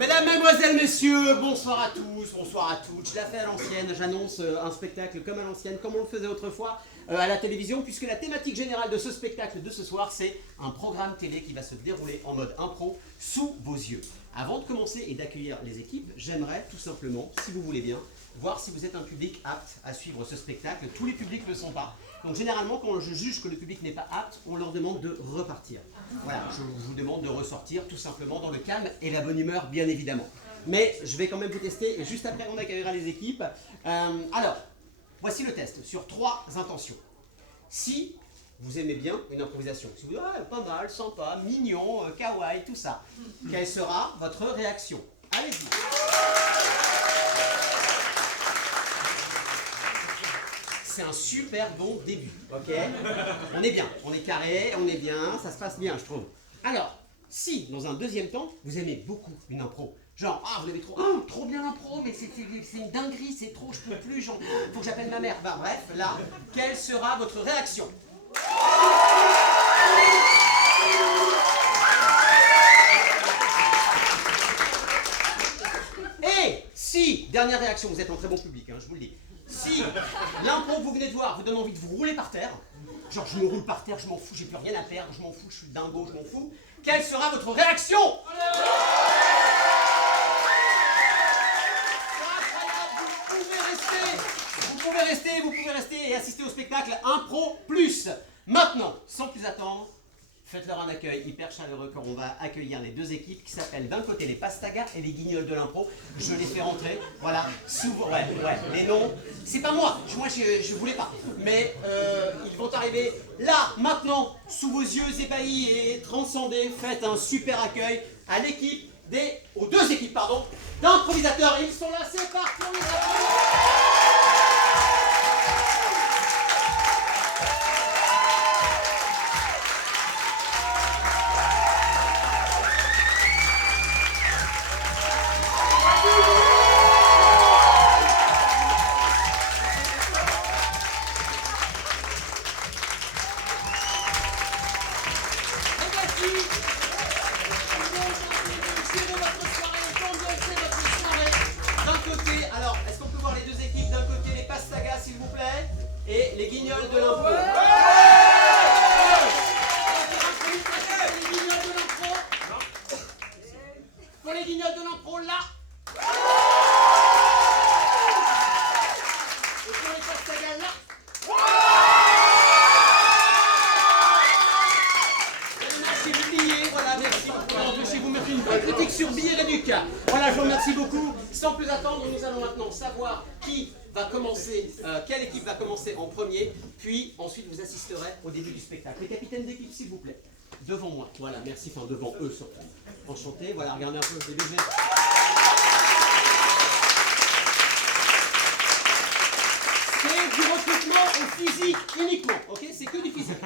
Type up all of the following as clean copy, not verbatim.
Mesdames, Mesdemoiselles, Messieurs, bonsoir à tous, bonsoir à toutes. Je la fais à l'ancienne, j'annonce un spectacle comme à l'ancienne, comme on le faisait autrefois à la télévision, puisque la thématique générale de ce spectacle de ce soir, c'est un programme télé qui va se dérouler en mode impro sous vos yeux. Avant de commencer et d'accueillir les équipes, j'aimerais tout simplement, si vous voulez bien, voir si vous êtes un public apte à suivre ce spectacle. Tous les publics ne le sont pas. Donc généralement, quand je juge que le public n'est pas apte, on leur demande de repartir. Voilà, je vous demande de ressortir tout simplement dans le calme et la bonne humeur, bien évidemment. Mais je vais quand même vous tester et juste après on accueillera les équipes. Alors, voici le test sur 3 intentions. Si vous aimez bien une improvisation, si vous dites ah, pas mal, sympa, mignon, kawaii, tout ça, quelle sera votre réaction? Allez-y. C'est un super bon début, ok? On est bien, on est carré, on est bien, ça se passe bien, je trouve. Alors, si, dans un deuxième temps, vous aimez beaucoup une impro, genre, ah, vous avez trop bien l'impro, mais c'est une dinguerie, c'est trop, je peux plus, genre, faut que j'appelle ma mère. Bah, bref, là, quelle sera votre réaction? Et si, dernière réaction, vous êtes un très bon public, hein, je vous le dis. Si l'impro que vous venez de voir vous donne envie de vous rouler par terre, genre je me roule par terre, je m'en fous, j'ai plus rien à perdre, je m'en fous, je suis dingo, je m'en fous, quelle sera votre réaction? Vous pouvez rester et assister au spectacle Impro Plus. Maintenant, sans plus attendre, faites-leur un accueil hyper chaleureux quand on va accueillir les deux équipes qui s'appellent d'un côté les Pastagas et les Guignols de l'impro. Je les fais rentrer, voilà, souvent, ouais, les noms, c'est pas moi je voulais pas, mais ils vont arriver là, maintenant, sous vos yeux ébahis et transcendés. Faites un super accueil à l'équipe aux deux équipes, pardon, d'improvisateurs. Ils sont là, c'est parti, on les applaudit. Et les Guignols de l'impro. Pour les Guignols de l'impro, là. Et pour les Pastagas, là. Merci, vous pliez. Voilà, merci. Je vous mettre une bonne critique sur Billet la nuque. Voilà, je vous remercie beaucoup. Sans plus attendre, nous allons maintenant savoir qui va commencer, quelle équipe va commencer en premier, puis ensuite vous assisterez au début du spectacle. Les capitaines d'équipe, s'il vous plaît, devant moi. Voilà, merci, enfin devant eux surtout. Enchanté, voilà, regardez un peu les baisers. C'est du recrutement au physique uniquement, ok? C'est que du physique.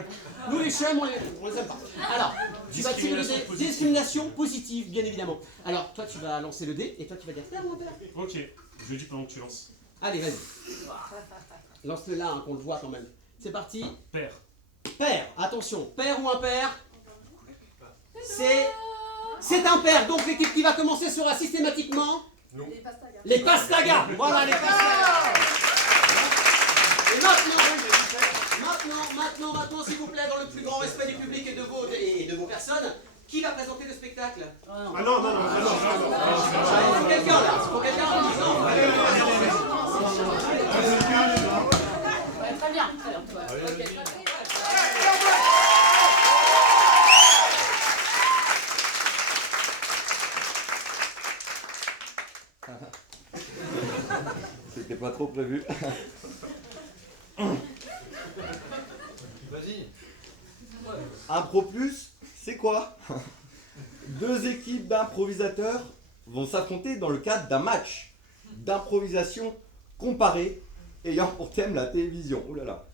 Nous les chums, on les aime pas. Alors, tu vas tirer le dé, discrimination positive, bien évidemment. Alors, toi tu vas lancer le dé, et toi tu vas dire père ou père? Ok, je le dis pendant que tu lances. Allez, vas-y. Lance-le là, hein, qu'on le voit quand même. C'est parti. Père. Père, attention, père ou impair? C'est un père, donc l'équipe qui va commencer sera systématiquement Non. Les Pastagas. Voilà, les Pastagas. Et maintenant, s'il vous plaît, dans le plus grand respect du public et de vos personnes, qui va présenter le spectacle? Ah non. Il faut quelqu'un là, il faut quelqu'un. Très bien, toi. Okay. C'était pas trop prévu. Vas-y. Impro Plus, c'est quoi? 2 équipes d'improvisateurs vont s'affronter dans le cadre d'un match d'improvisation comparée ayant pour thème la télévision. Oh là là.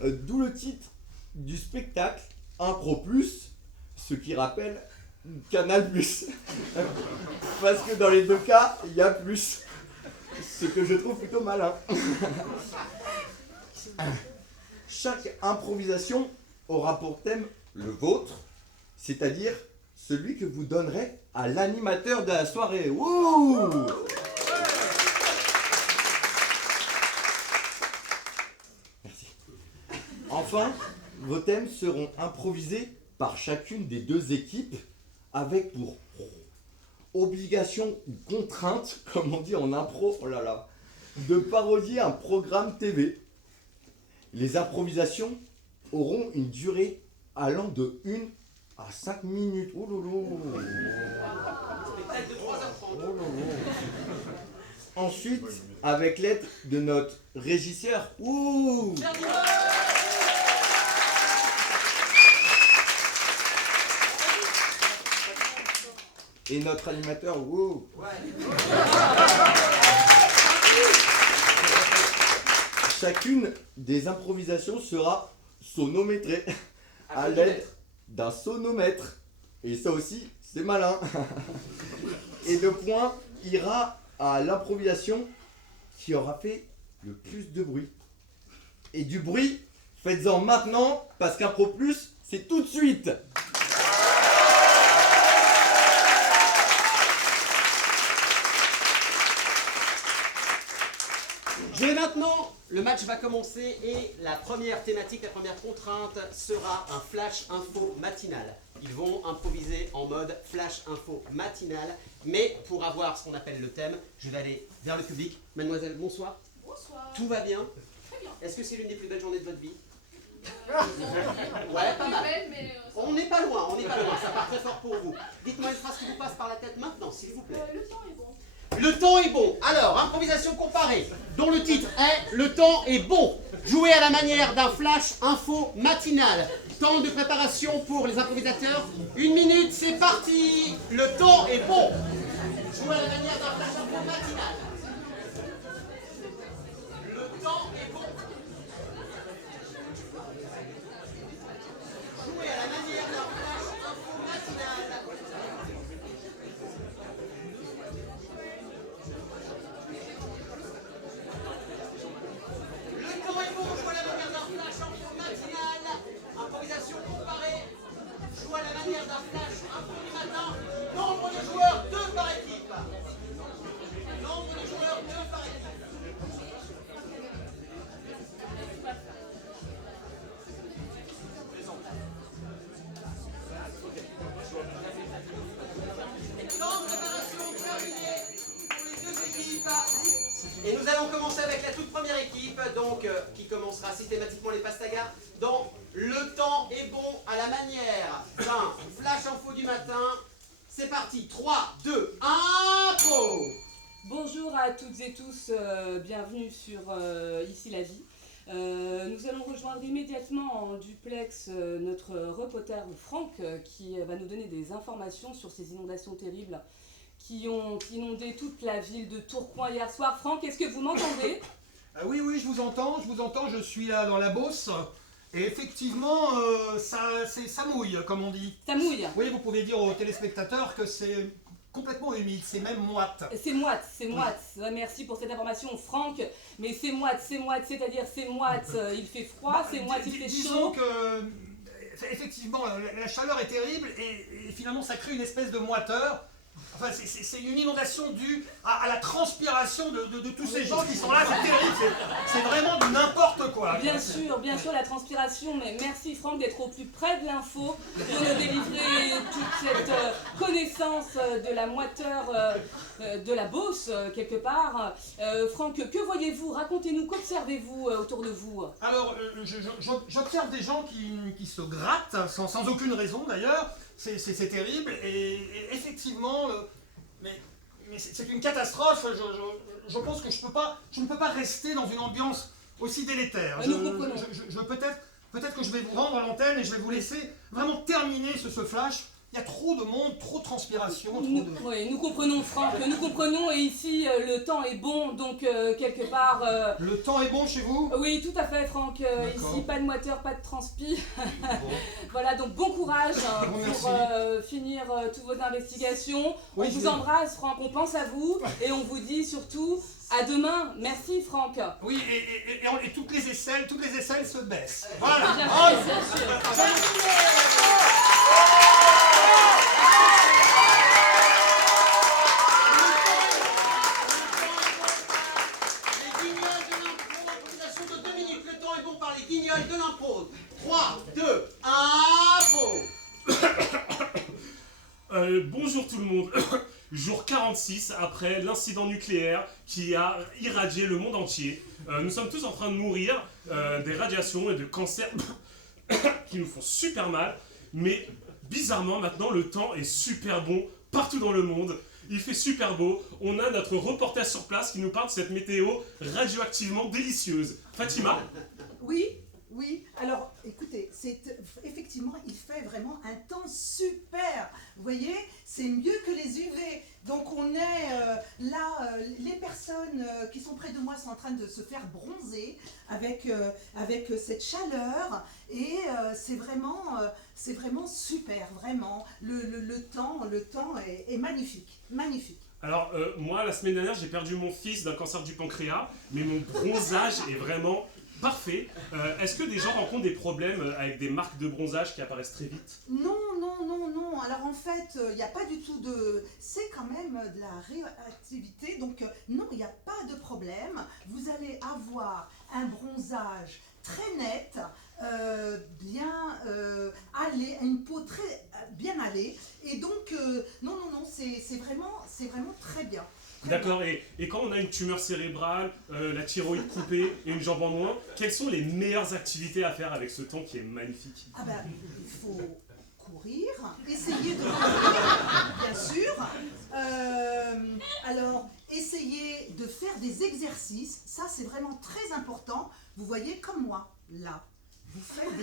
D'où le titre du spectacle Impro Plus, ce qui rappelle Canal Plus. Parce que dans les 2 cas, il y a plus. Ce que je trouve plutôt malin. Chaque improvisation aura pour thème le vôtre, c'est-à-dire celui que vous donnerez à l'animateur de la soirée. Wouh! Merci. Enfin, vos thèmes seront improvisés par chacune des deux équipes avec pour obligation ou contrainte, comme on dit en impro, oh là là, de parodier un programme TV. Les improvisations auront une durée allant de 1 à 5 minutes. Oh lolo. Spectacle de 3h30. Oh lolo. Ensuite, avec l'aide de notre régisseur, ouh, et notre animateur, ouh, chacune des improvisations sera sonométrée à l'aide d'un sonomètre. Et ça aussi, c'est malin. Et le point ira à l'improvisation qui aura fait le plus de bruit. Et du bruit, faites-en maintenant, parce qu'Impro Plus, c'est tout de suite. Je vais maintenant, le match va commencer et la première thématique, la première contrainte sera un flash info matinal. Ils vont improviser en mode flash info matinal, mais pour avoir ce qu'on appelle le thème, je vais aller vers le public. Mademoiselle, bonsoir. Bonsoir. Tout va bien? Très bien. Est-ce que c'est l'une des plus belles journées de votre vie? Ouais, pas mal. Mais, On n'est pas loin, ça part très fort pour vous. Dites-moi une phrase qui vous passe par la tête maintenant, s'il vous plaît. le temps est bon. Le temps est bon. Alors, improvisation comparée, dont le titre est Le temps est bon. Joué à la manière d'un flash info matinal. Temps de préparation pour les improvisateurs. 1 minute, c'est parti. Le temps est bon. Joué à la manière d'un flash info matinal. Le temps est bon. Joué à la manière d'un flash info matinal. Le temps est bon, joué à la manière d'un flash info matinal. Improvisation comparée. Joué à la manière d'un flash info du matin. Nombre de joueurs, 2 par équipe. Nombre de joueurs, 2 par équipe. Temps de préparation terminé pour les 2 équipes. Et nous allons commencer avec la toute première équipe, donc qui commencera systématiquement les pastagas dans Le temps est bon à la manière d'un flash info du matin. C'est parti, 3, 2, 1, go! Bonjour à toutes et tous, bienvenue sur Ici la vie. Nous allons rejoindre immédiatement en duplex notre reporter Franck qui va nous donner des informations sur ces inondations terribles qui ont inondé toute la ville de Tourcoing hier soir. Franck, est-ce que vous m'entendez? Oui, je vous entends, je suis là dans la Beauce. Et effectivement, ça mouille, comme on dit. Ça mouille. Oui, vous pouvez dire aux téléspectateurs que c'est complètement humide, c'est même moite. C'est moite. Ouais, merci pour cette information, Franck. Mais c'est moite, c'est-à-dire c'est moite, il fait froid, c'est moite, il fait Disons chaud. que, effectivement, la chaleur est terrible et finalement ça crée une espèce de moiteur. Enfin, c'est une inondation due à la transpiration de tous ces gens qui sont là, c'est terrible, c'est vraiment du n'importe quoi. Bien sûr, la transpiration, mais merci Franck d'être au plus près de l'info, pour nous délivrer toute cette connaissance de la moiteur de la Beauce, quelque part. Franck, que voyez-vous? Racontez-nous, qu'observez-vous autour de vous? Alors, j'observe des gens qui se grattent, sans aucune raison d'ailleurs, c'est terrible, et effectivement, mais c'est une catastrophe, je pense que je ne peux pas rester dans une ambiance aussi délétère. Nous comprenons. Peut-être que je vais vous rendre à l'antenne et je vais vous laisser vraiment terminer ce flash. Il y a trop de monde, trop de transpiration. Oui, nous comprenons Franck, nous comprenons, et ici le temps est bon, donc quelque part... Le temps est bon chez vous? Oui, tout à fait Franck, ici pas de moiteur, pas de transpi. Bon. Voilà, donc bon courage pour Merci. finir toutes vos investigations. Oui, On vous embrasse Franck, on pense à vous, et on vous dit surtout à demain. Merci Franck. Oui, et toutes les aisselles se baissent. Voilà. Bien sûr. Bonjour tout le monde. Jour 46 après l'incident nucléaire qui a irradié le monde entier. Nous sommes tous en train de mourir des radiations et de cancers qui nous font super mal. Mais bizarrement maintenant le temps est super bon partout dans le monde. Il fait super beau. On a notre reporter sur place qui nous parle de cette météo radioactivement délicieuse. Fatima? Oui, alors écoutez, effectivement, il fait vraiment un temps super. Vous voyez, c'est mieux que les UV. Donc on est là, les personnes qui sont près de moi sont en train de se faire bronzer avec cette chaleur. Et c'est vraiment super, vraiment. Le temps est magnifique, magnifique. Alors moi la semaine dernière j'ai perdu mon fils d'un cancer du pancréas, mais mon bronzage est vraiment parfait. Est-ce que des gens rencontrent des problèmes avec des marques de bronzage qui apparaissent très vite? Non. Alors en fait, il n'y a pas du tout de... C'est quand même de la réactivité. Donc non, il n'y a pas de problème. Vous allez avoir un bronzage très net, bien allé, une peau très bien allée. Et donc, non, c'est vraiment très bien. D'accord, et quand on a une tumeur cérébrale, la thyroïde coupée et une jambe en moins, quelles sont les meilleures activités à faire avec ce temps qui est magnifique? Ah ben, il faut courir, essayer de courir, bien sûr. Alors, essayez de faire des exercices, ça c'est vraiment très important. Vous voyez comme moi, là, vous faites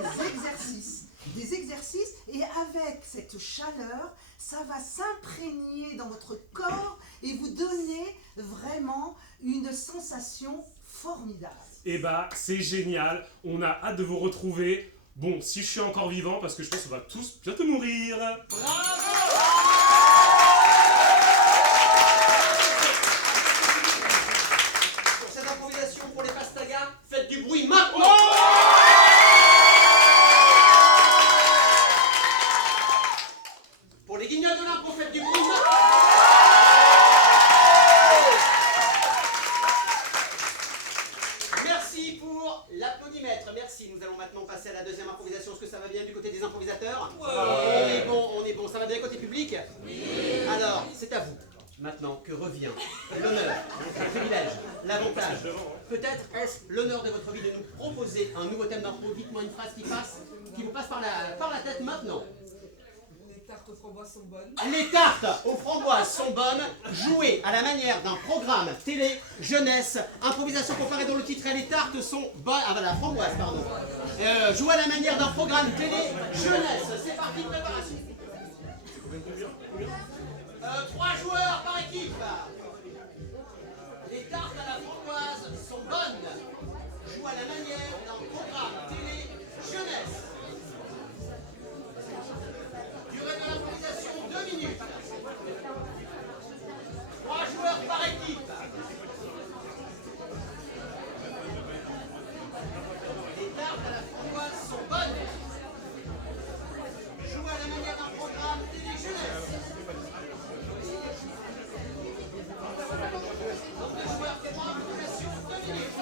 des exercices et avec cette chaleur, ça va s'imprégner dans votre corps et vous donner vraiment une sensation formidable. Eh bah, c'est génial, on a hâte de vous retrouver. Bon, si je suis encore vivant, parce que je pense qu'on va tous bientôt mourir. Pour cette improvisation pour les pastagas, faites du bruit maintenant. Pour les guignols de l'impro, faites du bruit maintenant. Merci pour l'applaudimètre, merci. Nous allons maintenant passer à la deuxième improvisation. Est-ce que ça va bien du côté des improvisateurs? On est bon. Ça va bien côté public? Oui. Alors, c'est à vous. Maintenant que revient l'honneur, le privilège, l'avantage. Peut-être est-ce l'honneur de votre vie de nous proposer un nouveau thème d'impro. Dites-moi une phrase qui vous passe par la tête maintenant. Les tartes aux framboises sont bonnes. Les tartes aux framboises sont bonnes, jouées à la manière d'un programme télé, jeunesse, improvisation comparée dont le titre est Les tartes sont bonnes. Ah voilà, framboise, pardon. Jouées à la manière d'un programme télé, jeunesse. C'est parti, préparation. 3 joueurs par équipe. Les tartes à la framboise sont bonnes, jouées à la manière d'un programme télé, jeunesse. Durée de l'improvisation 2 minutes. 3 joueurs par équipe. Les tartes à la framboise sont bonnes. Jouées à la manière d'un programme télé jeunesse. Nombre de joueurs, 3 improvisations, 2 minutes.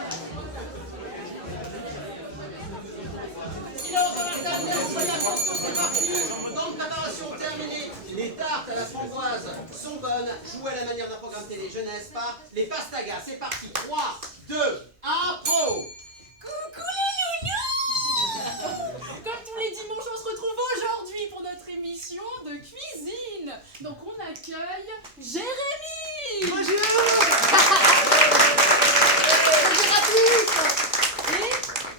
Silence dans la salle, merci, attention, c'est parti. Temps de préparation terminée. Les tartes à la framboise sont bonnes, jouées à la manière d'un programme télé jeunesse par les pastagas. C'est parti, 3, 2, 1, pro. Coucou les loulous. Comme tous les dimanches, on se retrouve aujourd'hui pour notre émission de cuisine. Donc on accueille Jérémy. Bonjour. Bonjour à tous. Et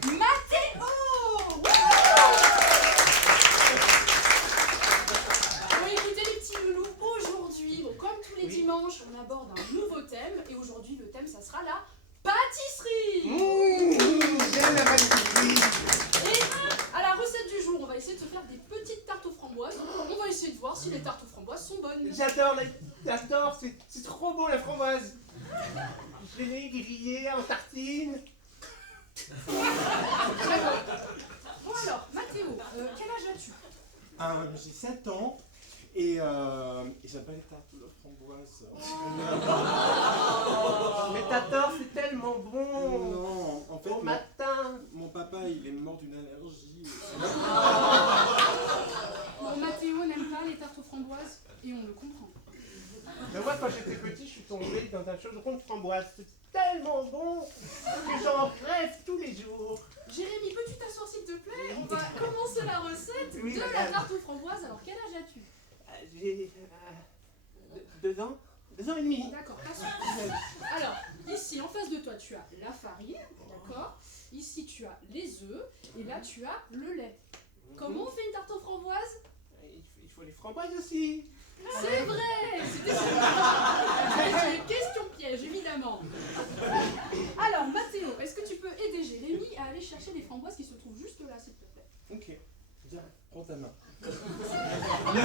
Mathéo. Bon, écoutez les petits loulous, aujourd'hui, bon, comme tous les dimanches, on aborde un nouveau thème. Et aujourd'hui, le thème, ça sera la pâtisserie. J'aime la pâtisserie. Et à la recette du jour, on va essayer de se faire des petites tartes aux framboises. On va essayer de voir si les tartes aux framboises sont bonnes. J'adore, c'est trop beau la framboise. Je l'ai grillée en tartine. Bon alors, Mathéo, quel âge as-tu? J'ai 7 ans et j'aime pas les tartes de framboise. Mais ta tort, c'est tellement bon. Non, en fait, Au matin. mon papa, il est mort d'une allergie. Bon, Mathéo n'aime pas les tartes aux aux framboises et on le comprend. Mais moi, quand j'étais petit, je suis tombé dans un chaudron de framboises. C'est tellement bon que j'en rêve tous les jours. Jérémy, peux-tu t'asseoir s'il te plaît? On va commencer la recette Oui, de la madame. tarte aux framboises. Alors, quel âge as-tu? J'ai 2 ans. 2 ans et demi. D'accord, assois. Alors, ici, en face de toi, tu as la farine, d'accord? Ici, tu as les œufs, et là, tu as le lait. Comment on fait une tarte aux framboises? Il faut les framboises aussi. C'est vrai! C'était une question piège, évidemment. Alors, Mathéo, est-ce que tu peux aider Jérémy à aller chercher les framboises qui se trouvent juste là, s'il te plaît? Ok. Viens, prends ta main. Ne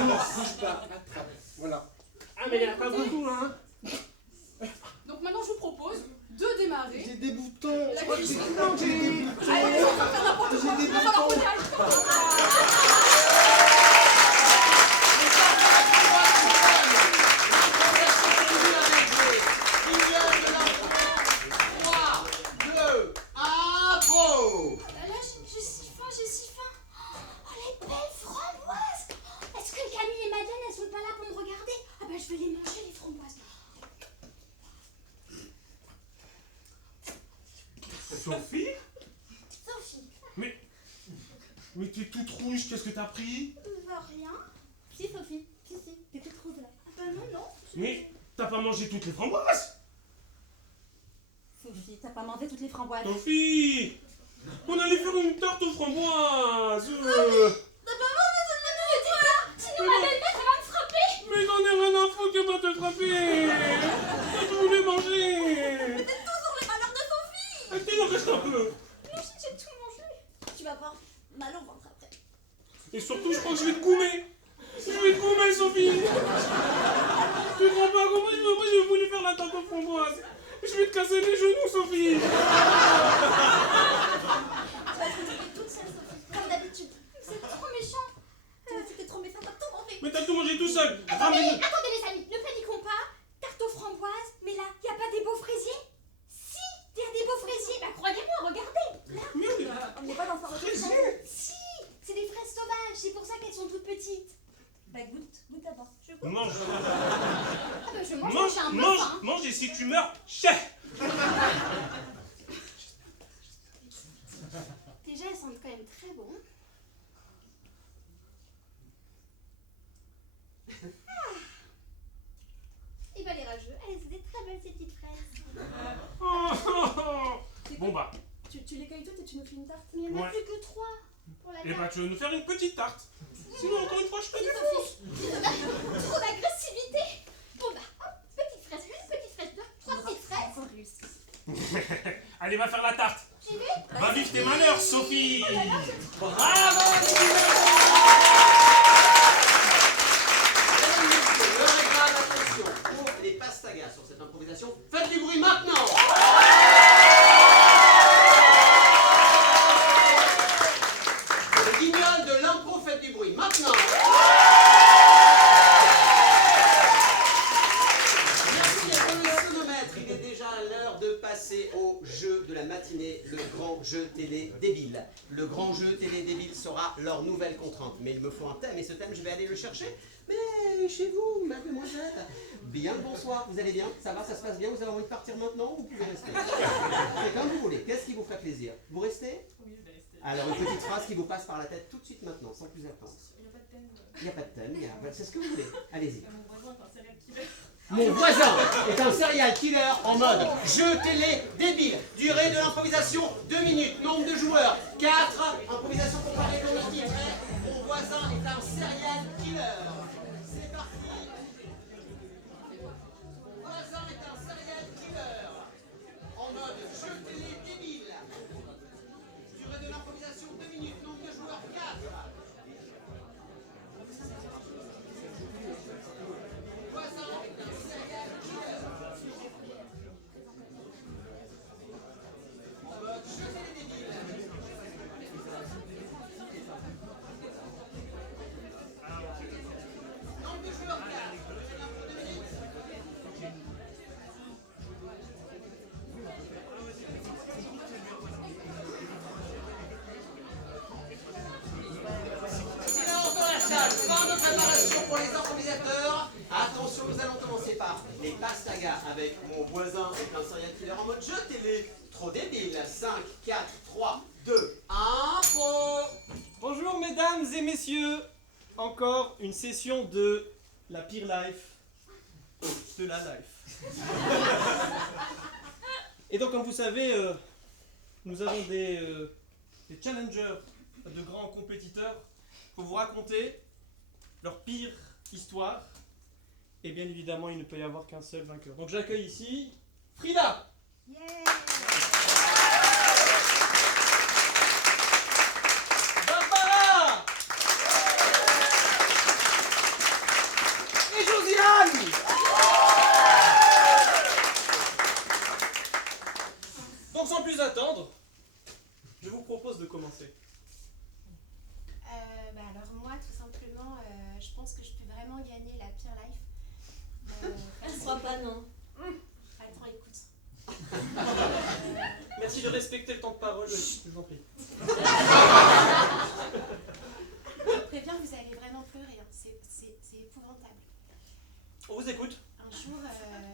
bouge pas, attrape. Voilà. Ah, mais il n'y en a pas beaucoup, hein. Donc maintenant, je vous propose de démarrer. J'ai des boutons. La Je crois que cuisine. non, j'ai des boutons. Allez, on va faire n'importe quoi. J'ai des Il va falloir qu'on y boutons. aille. Là, j'ai si faim, j'ai si faim. Oh, les belles framboises. Est-ce que Camille et Madeleine, elles sont pas là pour me regarder? Ah bah, je vais les manger, les framboises. Sophie? Sophie. Mais t'es toute rouge, qu'est-ce que t'as pris? Rien. Si, Sophie. Si, t'es toute rouge là. Ah bah non. Mais t'as pas mangé toutes les framboises? Sophie, t'as pas mangé toutes les framboises. Sophie! On allait faire une tarte aux framboises! T'as pas mangé toutes les framboises? Dis pas. Sinon, ma belle-mère, elle va me frapper. Mais j'en ai rien à foutre, qu'elle va te frapper! T'as tout voulu manger! C'est toujours les malheurs de Sophie. Ah, il en reste un peu! Non, j'ai tout mangé. Tu vas avoir mal au ventre après. Et surtout, je crois que je vais te goumer! Je vais te goumer, Sophie! Tu comprends pas comment moi j'ai voulu faire la tarte aux framboises! Je vais te casser les genoux, Sophie! Tu vas te retrouver toute seule, Sophie. Comme d'habitude. C'est trop méchant. C'était trop méchant, t'as tout mangé. Mais t'as tout mangé tout seul! Attendez, attendez les amis, ne paniquons pas. Tarte aux framboises, mais là, y a pas des beaux fraisiers? Si, y a des beaux fraisiers. Bah croyez-moi, regardez. Là, on n'est pas dans sa recette. Si, c'est des fraises sauvages, c'est pour ça qu'elles sont toutes petites. Bah goûte d'abord. Je goûte. Mange! Ah bah je mange, Mange, j'ai un peu mange, faim. mange et si tu meurs, chef! Déjà, elles sentent quand même très bon. Et bah les rageux, elles étaient très belles ces petites fraises. Bon bah, Tu les cueilles toutes et tu nous fais une tarte? Mais il n'y en a Ouais. plus que 3 pour la et tarte. bah tu vas nous faire une petite tarte. Sinon encore une fois je te Dis, défonce. Sophie, trop d'agressivité. Bon bah, hop, petite fraise, une petite fraise, 3 petites fraises. Allez va faire la tarte. J'y vais. Va vivre tes malheurs Sophie. Bravo! Le réglage, attention, pour les pastagas sur cette improvisation, faites du bruit maintenant! Pour le guignol de l'impro, faites du bruit maintenant! Merci à le sonomètre, il est déjà l'heure de passer au jeu de la matinée, le grand jeu télé débile. Le grand jeu télé débile sera leur nouvelle contrainte. Mais il me faut un thème et ce thème, je vais aller le chercher. Mais chez vous, mademoiselle. Bien le bonsoir, vous allez bien? Ça va, ça se passe bien? Vous avez envie de partir maintenant ou vous pouvez rester? C'est comme vous voulez. Qu'est-ce qui vous ferait plaisir? Vous restez? Oui, je vais rester. Alors, une petite phrase qui vous passe par la tête tout de suite maintenant, sans plus attendre. Il n'y a pas de thème. Il n'y a pas de thème, c'est ce que vous voulez. Allez-y. Mon voisin est un serial killer. Mon voisin est un serial killer en mode jeu télé débile. Durée de l'improvisation 2 minutes. Nombre de joueurs 4. Improvisation comparée dans le titre. Mon voisin est un serial killer. C'est parti. Mon voisin est un serial killer en mode jeu télé débile. Durée de l'improvisation 2 minutes. Nombre de joueurs 4. soir les Pastaga avec mon voisin est un serial killer en mode jeu télé. Trop débile. 5, 4, 3, 2, 1, pro. Bonjour mesdames et messieurs, encore une session de la pire life de la life. Et donc comme vous savez, nous avons des challengers, de grands compétiteurs pour vous raconter leur pire histoire. Et bien évidemment, il ne peut y avoir qu'un seul vainqueur. Donc j'accueille ici Frida. Yeah. Barbara. Et Josiane. Donc sans plus attendre, je vous propose de commencer. Alors moi, tout simplement, je pense que je peux vraiment gagner la pire life. Je crois pas, non. Attends, écoute. Merci de respecter le temps de parole, je vous en prie. Je préviens, vous allez vraiment pleurer, hein. C'est épouvantable. On vous écoute. Un jour,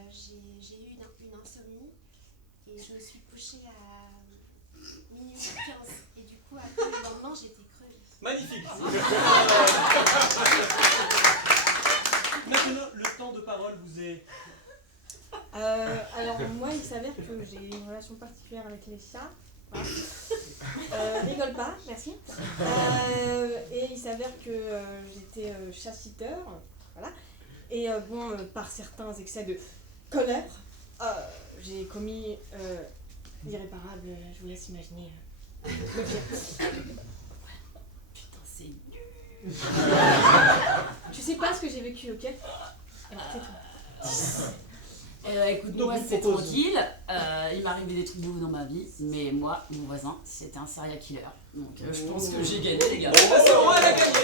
j'ai eu une insomnie et je me suis couchée à minuit 15. Et du coup, après le lendemain, j'étais crevée. Magnifique. Maintenant, le temps de parole vous est... Alors moi, il s'avère que j'ai une relation particulière avec les chats. Rigole pas, merci. Et il s'avère que j'étais chasse-sitter, voilà. Et par certains excès de colère, j'ai commis l'irréparable, je vous laisse imaginer. Putain, c'est nul. Tu sais pas ce que j'ai vécu, ok? Alors tais-toi. Écoute, moi c'est tranquille, il m'est arrivé des trucs nouveaux dans ma vie, mais moi, mon voisin, c'était un serial killer. Donc je pense que j'ai gagné, les gars. C'est moi, elle a gagné.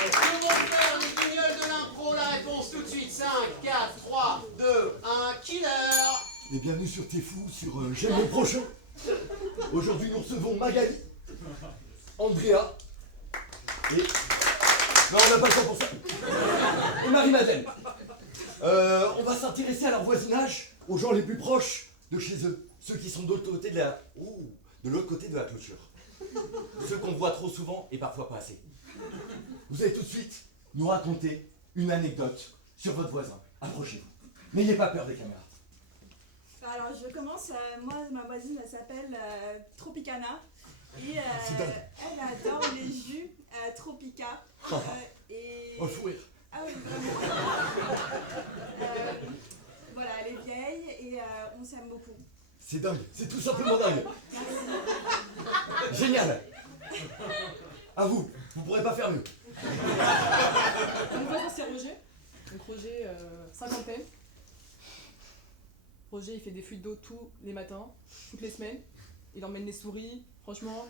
Les guignols de l'impro, la réponse tout de suite. 5, 4, 3, 2, 1, killer. Et bienvenue sur T'es fou, sur J'aime mon prochain. Aujourd'hui, nous recevons Magali, Andrea et... Non, on n'a pas le temps pour ça. Et Marie-Madeleine. On va s'intéresser à leur voisinage, aux gens les plus proches de chez eux. Ceux qui sont de l'autre côté de la... de l'autre côté de la clôture. Ceux qu'on voit trop souvent et parfois pas assez. Vous allez tout de suite nous raconter une anecdote sur votre voisin. Approchez-vous. N'ayez pas peur des caméras. Alors je commence, moi ma voisine elle s'appelle Tropicana et elle adore les jus Tropica. Et... Oh, le fou rire. Ah oui, vraiment. Voilà, elle est vieille et on s'aime beaucoup. C'est dingue, c'est tout simplement dingue. Génial. À vous, vous pourrez pas faire mieux. Mon voisin c'est Roger. Donc Roger, cinquantaine. Roger il fait des fuites d'eau tous les matins, toutes les semaines. Il emmène les souris, franchement.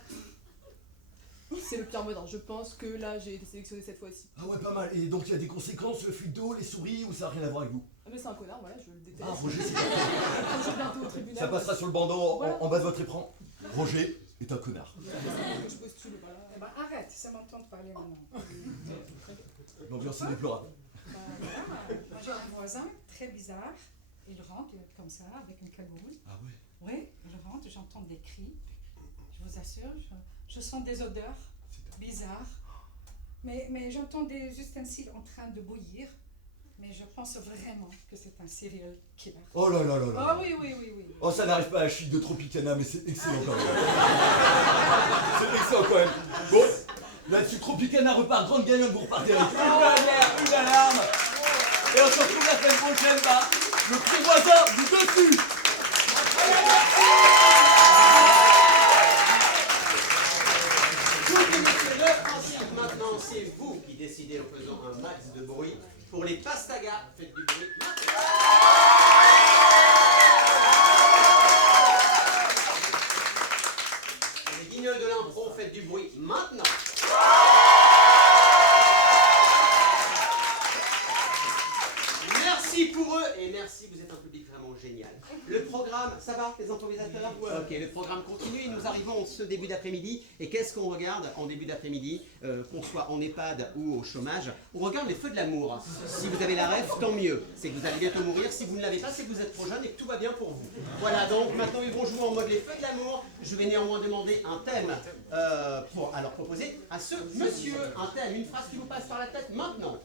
C'est le pire voisin. Je pense que là j'ai été sélectionnée cette fois-ci. Ah ouais, pas mal. Et donc il y a des conséquences, le fuite d'eau, les souris, ou ça n'a rien à voir avec vous? Ah mais c'est un connard, voilà, je le déteste. Ah, Roger, c'est Roger bientôt au tribunal. ça passera sur le bandeau Voilà. en bas de votre écran. Roger est un connard. Je postule, voilà. Eh ben, arrête, ça m'entend de parler maintenant. L'ambiance est déplorable. Moi j'ai un voisin très bizarre. Il rentre comme ça, avec une cagoule. Ah ouais? Oui, il rentre, j'entends des cris. Je vous assure, je sens des odeurs bizarres. Mais j'entends des ustensiles en train de bouillir. Mais je pense vraiment que c'est un serial killer. Oh là là là là. Ah oui, oui, oui, oui. Oh, ça n'arrive pas à la chute de Tropicana, mais c'est excellent quand même. C'est excellent quand même. Bon, là-dessus, Tropicana repart grande gagnante, vous repartez avec une bannière, une alarme. Et on se retrouve la semaine prochaine, le petit voisin du dessus. Le principe maintenant, c'est vous qui décidez en faisant un max de bruit. Pour les Pastaga, faites du bruit maintenant. Les guignols de l'impro, faites du bruit maintenant. Merci pour eux et merci, vous êtes un public vraiment vraiment génial. Le programme, ça va les improvisateurs? Ok, le programme continue et nous arrivons ce début d'après-midi. Et qu'est-ce qu'on regarde en début d'après-midi, qu'on soit en EHPAD ou au chômage? On regarde les feux de l'amour. Si vous avez la rêve, tant mieux. C'est que vous allez bientôt mourir. Si vous ne l'avez pas, c'est que vous êtes trop jeune et que tout va bien pour vous. Voilà, donc maintenant ils vont jouer en mode les feux de l'amour. Je vais néanmoins demander un thème pour alors proposer à ce monsieur. Un thème, une phrase qui vous passe par la tête maintenant.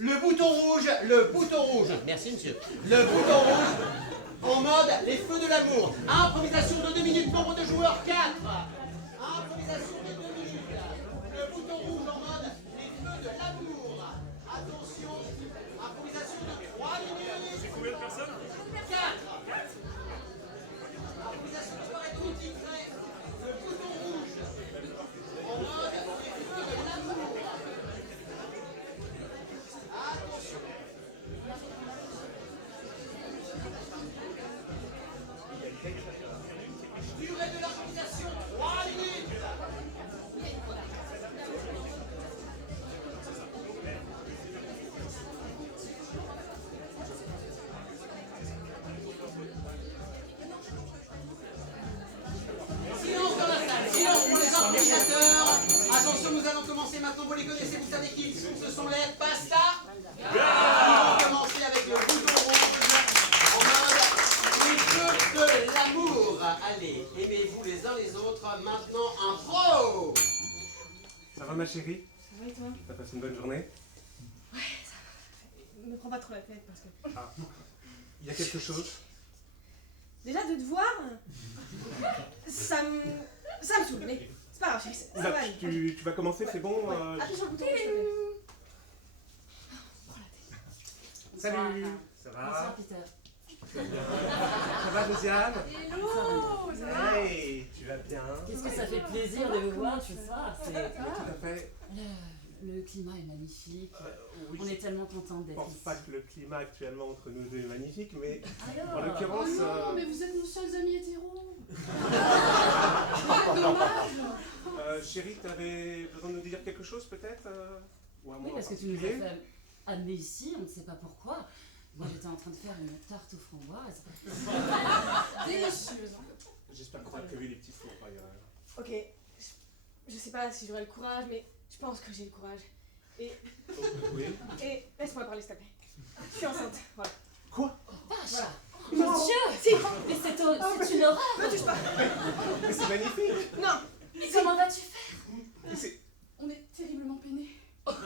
Le bouton rouge, le bouton rouge. Merci monsieur. Le bouton rouge en mode les feux de l'amour. Improvisation de 2 minutes, nombre de joueurs 4. Improvisation de 2 minutes. Le bouton rouge en mode les feux de l'amour. Attention, improvisation de 3 minutes. C'est combien de personnes? 4. Improvisation de soirée de titré. Le bouton rouge en mode les feux de l'amour. Attention. Durée de l'improvisation 3 minutes. Silence dans la salle, silence pour les improvisateurs. Attention, nous allons commencer maintenant, vous les connaissez, vous savez qui ils sont, ce sont les Pasta. Ils vont commencer avec le bouton rouge en mode les feux de l'amour. Allez, aimez-vous les uns les autres, maintenant un pro. Ça va ma chérie? Ça va et toi? T'as passé une bonne journée? Ouais, ça va. Me prends pas trop la tête parce que... Ah, il y a quelque chose? Déjà de te voir, ça me saoule, mais c'est pas grave, ça Bah, va aller. tu vas commencer, c'est bon? Appuie sur le bouton, s'il te plaît. Salut! Ça Bonsoir va? Peter. Ça va Dosiane? Hello, ça va? Hey, tu vas bien? Qu'est-ce que ça fait plaisir de vous voir ce soir. Tout à fait. Le climat est magnifique. Oui, On est tellement contents je d'être pense ici. pas que le climat actuellement entre nous deux est magnifique, mais Alors en l'occurrence... Oh non, mais vous êtes nos seuls amis hétéros. Chérie, t'avais besoin de nous dire quelque chose peut-être? Ou à Oui, moi en parce que tu nous as particulier? fait amener ici, on ne sait pas pourquoi. Moi j'étais en train de faire une tarte aux framboises. Délicieuse. J'espère que t'as prévu les petits fours par ailleurs. Ok, je sais pas si j'aurai le courage, mais je pense que j'ai le courage. Et... Oui. Et laisse-moi parler, s'il te plaît. Je suis enceinte, voilà. Quoi? Voilà. Mon Non. Dieu! Si. Mais c'est une horreur! Me touche pas. Mais c'est magnifique! Non. Mais comment vas-tu faire? Mais c'est... On est terriblement peinés. Je suis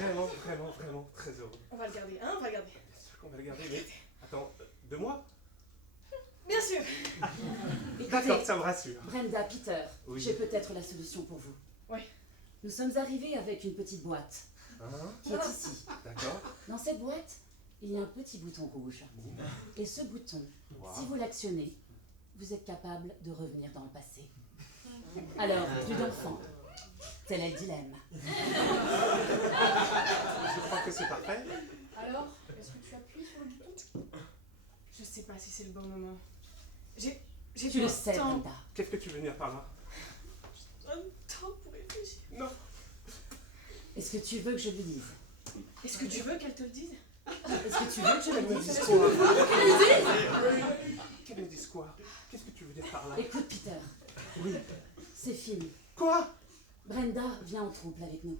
vraiment, vraiment, vraiment très heureux. On va le garder, hein, on va le garder. Bien sûr qu'on va le garder, mais... Attends, 2 mois? Bien sûr. D'accord, ça me rassure. Brenda, Peter, Oui. j'ai peut-être la solution pour vous. Oui. Nous sommes arrivés avec une petite boîte Hein? qui est ici. D'accord. Dans cette boîte, il y a un petit bouton rouge. Et ce bouton, Wow. si vous l'actionnez, vous êtes capable de revenir dans le passé. Alors, plus d'enfants. Tel est le dilemme. Je crois que c'est parfait. Alors, est-ce que tu appuies sur le bouton? Je sais pas si c'est le bon moment. J'ai Tu besoin le de sais, temps. Brenda. Qu'est-ce que tu veux dire par là? J'ai besoin de temps pour réfléchir. Non. Est-ce que tu veux que je lui dise? Est-ce que tu veux qu'elle te le dise? Est-ce que tu veux que je le dise? Qu'elle nous dise quoi? Qu'est-ce que tu veux dire par là? Écoute, Peter. Oui. C'est fini. Quoi? Brenda vient en trouble avec nous.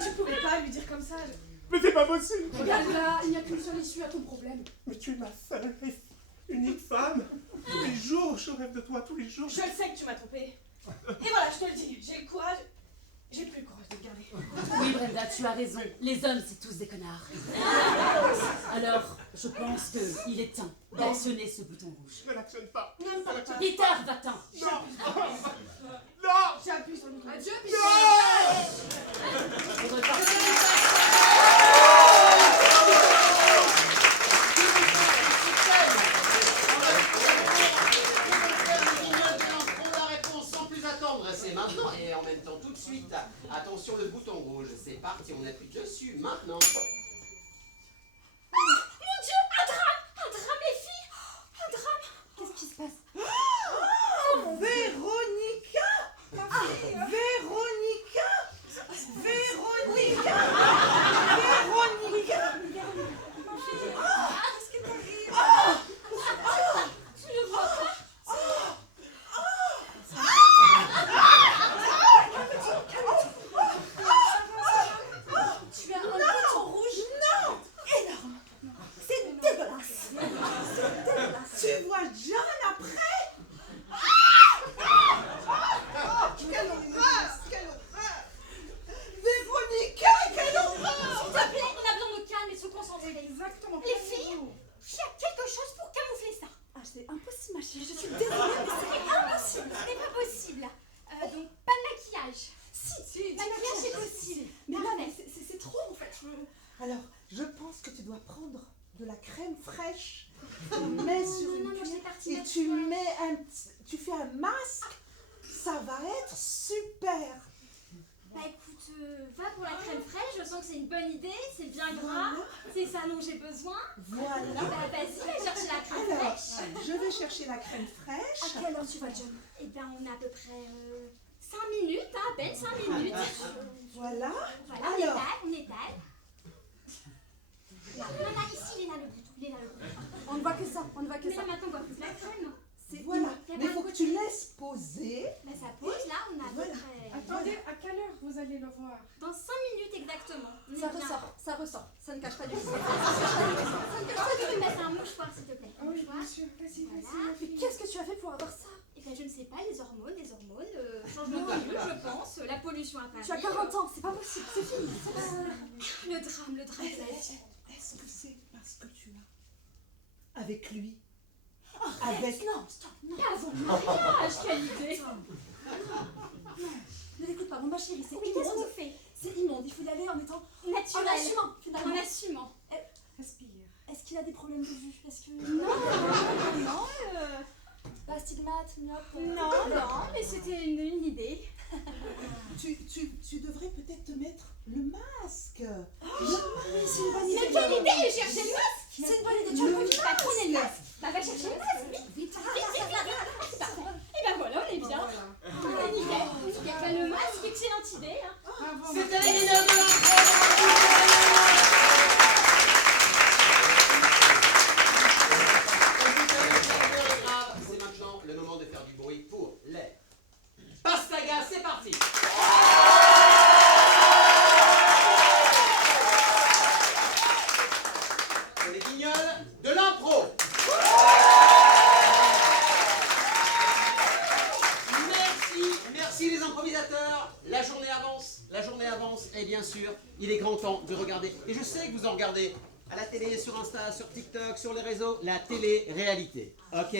Tu pouvais pas lui dire comme ça. Mais c'est pas possible! Regarde là, il n'y a qu'une seule issue à ton problème. Mais tu es ma seule et unique femme! Tous les jours, je rêve de toi, tous les jours. Je le sais que tu m'as trompé. Et voilà, je te le dis, j'ai le courage. J'ai plus le courage de le garder. Oui, Brenda, tu as raison. Les hommes, c'est tous des connards. Alors, je pense qu'il est temps d'actionner ce bouton rouge. Je ne l'actionne pas. N'importe quoi. Peter, va-t'en. Non! J'appuie sur le bouton. Adieu, On repart. C'est maintenant et en même temps tout de suite. Attention le bouton rouge, c'est parti, on appuie dessus maintenant. Mon Dieu, un drame, les filles. Un drame. Qu'est-ce qui se passe? Oh, Véronica. Véronica. Véronica. Véronica. tu fais un masque, ça va être super. Bah écoute, va pour la crème fraîche, je sens que c'est une bonne idée, c'est bien gras, c'est ça dont j'ai besoin. Voilà. Bah vas-y, va chercher la crème Alors, fraîche. je vais chercher la crème fraîche. À quelle heure tu vas, John? Eh ben on a à peu près 5 minutes, hein, à peine 5 minutes. Voilà. Voilà, Alors. on étale. Là, ici, Léna le bout. On ne voit que ça, on ne voit que Mais ça. là maintenant on voit plus la crème. Voilà. Il y a Mais pas il faut un que côté. tu laisses poser. Bah ça pose, là on a à peu près... Attendez, à quelle heure vous allez le voir? Dans 5 minutes exactement. On est Ça bien. ressort, ça ne cache pas du tout. Ça ne cache pas, tu peux mettre un mouchoir s'il te plaît. Ah oui, Mouchoir. bien sûr, vas-y, Voilà. vas-y. Mais qu'est-ce que tu as fait pour avoir ça? Eh bien je ne sais pas, les hormones, changement de milieu je pense, la pollution à Paris. Tu as 40 ans, c'est pas possible, c'est fini. Le drame, ça y est. Est-ce que c'est parce que tu as avec lui? Avec... Non, stop, non. Pas avant le mariage, quelle idée. Ne l'écoute pas, ma chérie, c'est Mais qu'est-ce qu'on immonde. fait? C'est immonde, il faut y aller en étant Naturel. En assumant, finalement. En assumant. Respire. Est-ce qu'il a des problèmes de vue? Est-ce que... Non, Pas stigmate, myope? non, mais c'était une idée. Tu devrais peut-être te mettre le masque. Oui, c'est une bonne idée. Mais quelle idée, chercher le masque. C'est une bonne idée, tu as le Bah prenez le masque. Bah va chercher le masque, vite, vite, vite, vite. C'est parfait. Et ben voilà, on est bien. On est nickel. Bah, le masque, excellente idée. Hein. C'était les mineurs de l'intro. C'est maintenant le moment de faire du bruit pour les Pastaga, c'est parti. C'est les guignols de l'impro. Merci les improvisateurs. La journée avance et bien sûr, il est grand temps de regarder. Et je sais que vous en regardez à la télé, sur Insta, sur TikTok, sur les réseaux, la télé-réalité. Ok?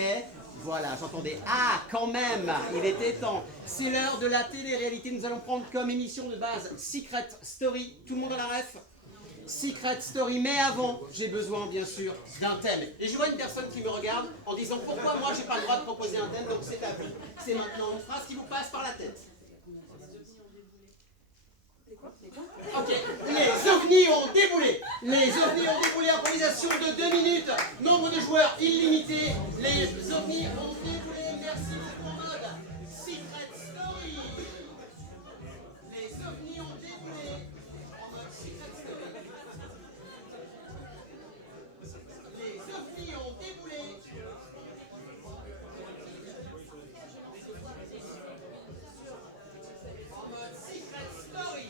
Voilà, j'entendais. Ah, quand même, il était temps. C'est l'heure de la télé-réalité. Nous allons prendre comme émission de base Secret Story. Tout le monde a la ref? Secret Story. Mais avant, j'ai besoin, bien sûr, d'un thème. Et je vois une personne qui me regarde en disant pourquoi moi, j'ai pas le droit de proposer un thème, donc c'est à vous. C'est maintenant une phrase qui vous passe par la tête. Ok, les ovnis ont déboulé. Les ovnis ont déboulé, improvisation de 2 minutes. Nombre de joueurs illimité. Les ovnis ont déboulé. Merci beaucoup en mode Secret Story. Les ovnis ont déboulé en mode Secret Story. Les ovnis ont déboulé. En mode Secret Story.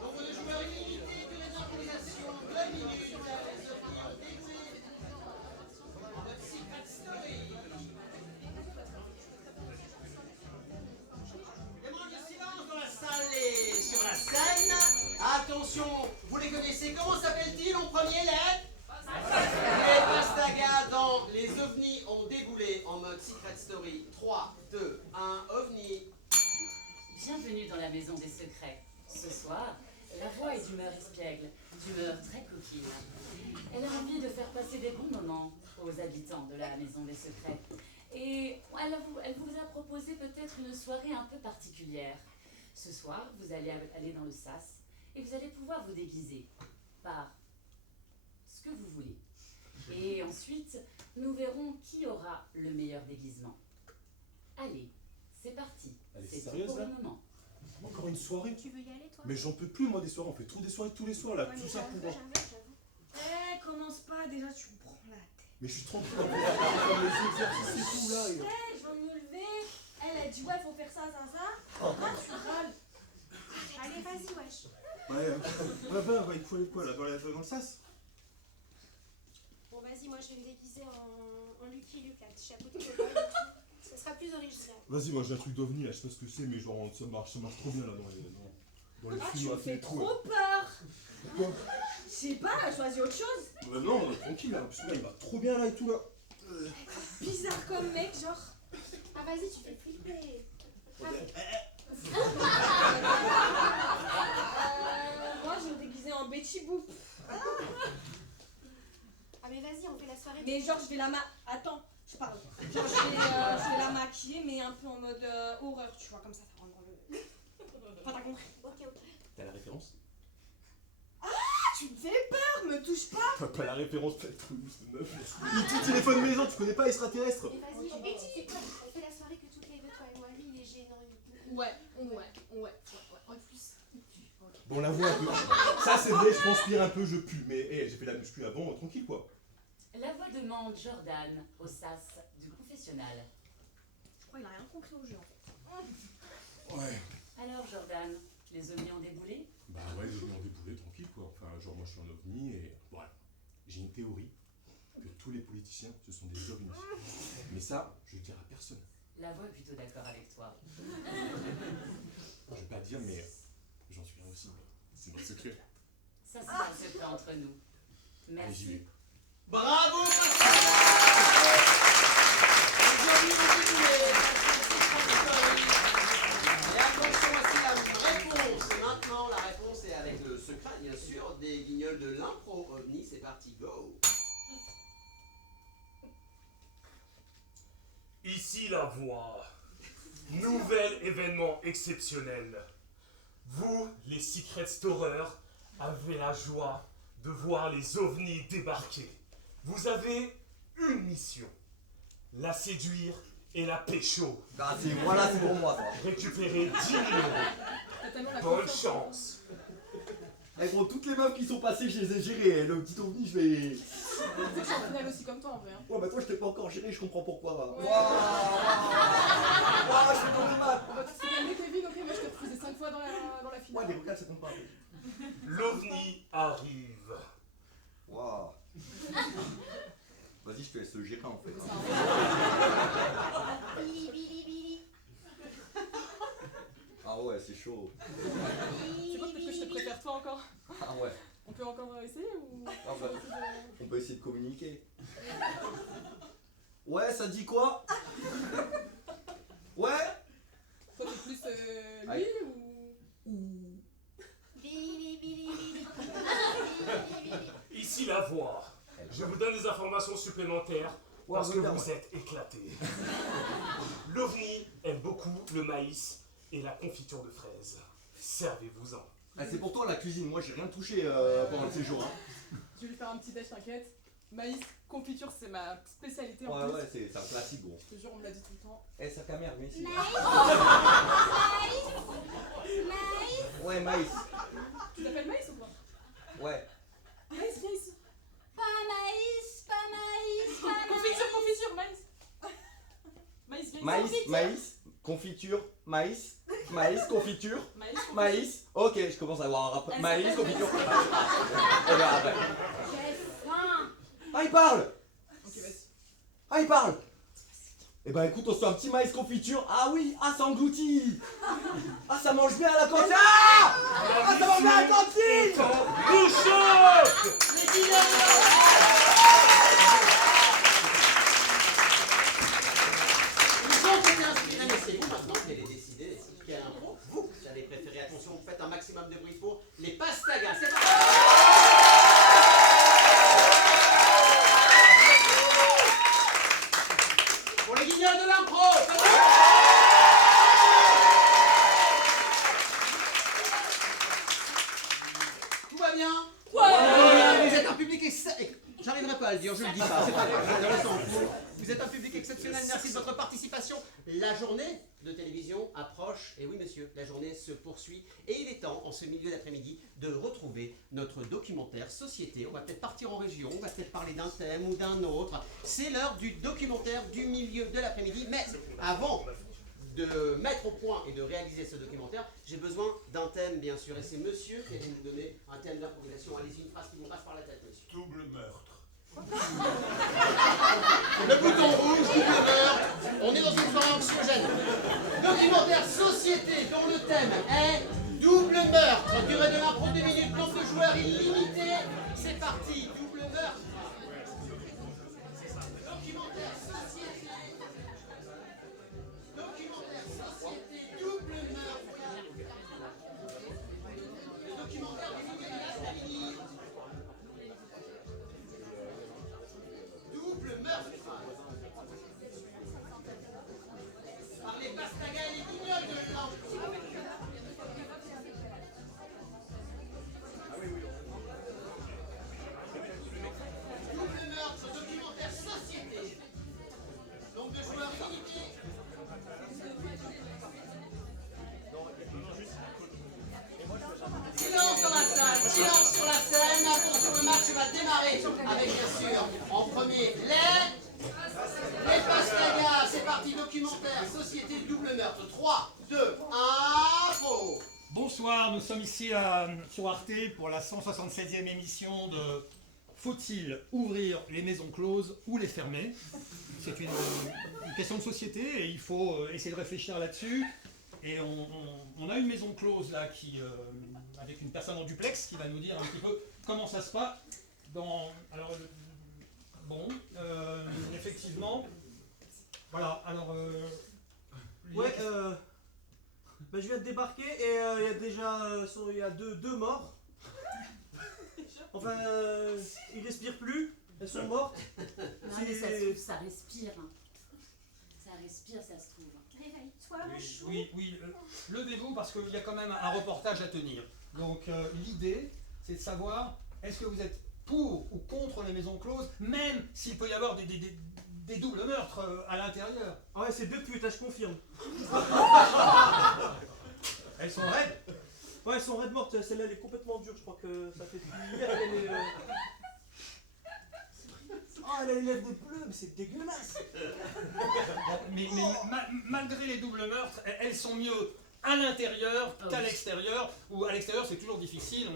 Nombre de joueurs illimité, durée d'improvisation 2 minutes. Les ovnis ont déboulé. En mode Secret Story. Et moins de silence dans la salle et sur la scène. Attention, vous les connaissez. Comment s'appelle-t-il en premier? Les Pastaga dans Les ovnis ont déboulé en mode Secret Story. 3, 2, 1, ovni. Bienvenue dans la maison des secrets. Ce soir, la voix est d'humeur espiègle, d'humeur très coquine. Elle a envie de faire passer des bons moments aux habitants de la maison des secrets. Et elle vous a proposé peut-être une soirée un peu particulière. Ce soir, vous allez aller dans le sas et vous allez pouvoir vous déguiser par ce que vous voulez. Et ensuite, nous verrons qui aura le meilleur déguisement. Allez, c'est parti. Elle est C'est tout sérieuse, pour là le moment. Encore une soirée? Tu veux y aller toi? Mais j'en peux plus moi des soirées, on fait trop des soirées tous les soirs là, Ouais, tout mais ça pour... Eh, commence pas, déjà tu me prends la tête. Mais je suis tranquille, on peut faire les exercices et tout là. Je viens de me lever. Elle a dit ouais, faut faire ça. Ah, tu râles. Allez, vas-y, wesh. Ouais, il faut aller quoi là, dans le sas? Bon, vas-y, moi je vais me déguiser en Lucky Luke, là, petit chapeau de cowboy et tout. Ce sera plus original. Vas-y, moi j'ai un truc d'ovni là, je sais pas ce que c'est, mais genre ça marche trop bien là dans les Ah, tu films me à fais et tout, trop peur. Je sais pas, choisis autre chose. Bah non, tranquille là, parce que là il va trop bien là et tout là. Bizarre comme mec, genre. Ah, vas-y, tu fais flipper. Allez. Mais genre, je vais Attends, je parle. Genre, je vais la maquiller, mais un peu en mode horreur, tu vois, comme ça rentre dans le... Enfin, t'as compris. Ok. T'as la référence? Ah, tu me fais peur, me touche pas. Pas la référence, pas trop de meuf. Il téléphone maison, tu connais pas extraterrestre? Mais vas-y, et tu sais quoi? On fait la soirée que toutes les deux, toi et moi. Lui, il est gênant. Ouais. En plus. Bon, on la voit un peu. Ça, c'est vrai, je transpire un peu, je pue. Mais j'ai fait la muscu avant, tranquille quoi. La voix demande Jordan au sas du confessionnal. Je crois qu'il a rien compris au jeu, en fait. Ouais. Alors Jordan, les ovnis ont déboulé? Bah ouais, les ovnis ont déboulé, tranquille quoi. Enfin, genre moi je suis un ovni et voilà. J'ai une théorie que tous les politiciens ce sont des ovnis. Mais ça, je le dirai à personne. La voix est plutôt d'accord avec toi. Je vais pas dire, mais j'en suis un aussi. C'est notre secret. Ça sera un secret entre nous. Allez, j'y vais. Merci. Bravo Aujourd'hui, et attention, voici la réponse. Maintenant, la réponse est avec le secret, bien sûr, des guignols de l'impro ovni. C'est parti, go. Ici la voix. Nouvel événement exceptionnel. Vous, les Secret Storers, avez la joie de voir les ovnis débarquer. Vous avez une mission. La séduire et la pécho. Bah, c'est pour moi ça. Récupérer 10 000 euros. Bonne chance. Eh gros, toutes les meufs qui sont passées, je les ai gérées. Le petit ovni, je vais... C'est que je suis au final aussi comme toi en vrai. Hein. Ouais, bah toi, je t'ai pas encore géré, je comprends pourquoi. Ouais. Waouh, je suis dans le mat. On va tous se calmer, Kevin, ok, moi je t'ai refusé 5 fois dans la finale. Ouais, les vocales, ça compte pas. L'ovni arrive. Waouh. Vas-y, je te laisse le gérer en fait. Bili, bili, bili. Ah ouais, c'est chaud. C'est quoi, peut-être que je te préfère toi encore? Ah ouais. On peut encore essayer ou... Ah bah, on peut essayer de communiquer. Ouais, ça dit quoi? Ouais. Toi t'es plus lui Aïe. ou... Bili, bili, bili. Ici la voix. Je vous donne des informations supplémentaires parce que vous êtes éclatés. L'ovni aime beaucoup le maïs et la confiture de fraises. Servez-vous-en. Ah, c'est pour toi la cuisine, moi j'ai rien touché pendant le séjour. Hein. Je vais lui faire un petit déj, t'inquiète. Maïs, confiture, c'est ma spécialité en Ouais, plus. ouais, c'est un classique gros. Je te jure, on me l'a dit tout le temps. Eh, sa caméra, viens ici. Maïs. Ouais, maïs. Tu t'appelles Maïs ou quoi? Ouais. Maïs, viens ici. Pas maïs, pas maïs, pas maïs. Confiture, maïs. Maïs, viens ici. Maïs, maïs, confiture, maïs, maïs, confiture, Maïs, maïs. Ok, je commence à avoir un rapport. Elle Maïs, s'appelle confiture. maïs. On verra après. J'ai faim. Ah, il parle. Ok, vas-y. Ah, il parle. Eh ben écoute, on se fait un petit maïs confiture. Ah oui, ah ça engloutit. Ah ça mange bien à la cantine. Ah ça mange bien à la cantine. Ils ont été inspirés, mais c'est vous maintenant qui allez décider quelle impro vous allez préférer. Attention, vous faites un maximum de bruit pour les pastagas. C'est parti. Pour les guignols de l'impro. Tout va bien? Ouais. Vous êtes un public j'arriverai pas à le dire, je le dis pas, c'est pas grave, on s'en fout. Vous êtes un public exceptionnel, merci de votre participation. La journée de télévision approche, et oui monsieur, la journée se poursuit, et il est temps, en ce milieu d'après-midi, de retrouver notre documentaire Société. On va peut-être partir en région, on va peut-être parler d'un thème ou d'un autre. C'est l'heure du documentaire du milieu de l'après-midi, mais avant de mettre au point et de réaliser ce documentaire, j'ai besoin d'un thème bien sûr, et c'est monsieur qui va nous donner un thème d'improvisation. Allez-y, une phrase qui vous passe par la tête, monsieur. Double meurtre. Le bouton rouge, double meurtre. On est dans une soirée anxiogène. Documentaire Société dont le thème est double meurtre. Durée de l'impro 2 minutes, nombre de joueurs illimité. C'est parti, double meurtre. Documentaire Société. Documentaire Société, double meurtre. Le documentaire du milieu de l'après-midi. Double Bonsoir, nous sommes ici sur Arte pour la 176e émission de Faut-il ouvrir les maisons closes ou les fermer? C'est une question de société et il faut essayer de réfléchir là-dessus. Et on a une maison close là avec une personne en duplex qui va nous dire un petit peu comment ça se passe. Effectivement, voilà, alors... Ouais, je viens de débarquer et il y a déjà il y a deux morts. Enfin, ils respirent plus, elles sont mortes. Non, mais ça se trouve, ça respire. Ça respire, ça se trouve. Réveille-toi, chou. Oui, levez-vous parce qu'il y a quand même un reportage à tenir. Donc l'idée, c'est de savoir, est-ce que vous êtes pour ou contre les maisons closes, même s'il peut y avoir des doubles meurtres à l'intérieur. Ah ouais, c'est 2 putes, je confirme. Elles sont raides. Ouais, elles sont raides mortes, celle-là elle est complètement dure, je crois que ça fait hier qu'elle est... Oh, elle a les lèvres bleues, mais c'est dégueulasse. Mais malgré les doubles meurtres, elles sont mieux à l'intérieur qu'à l'extérieur, où à l'extérieur c'est toujours difficile,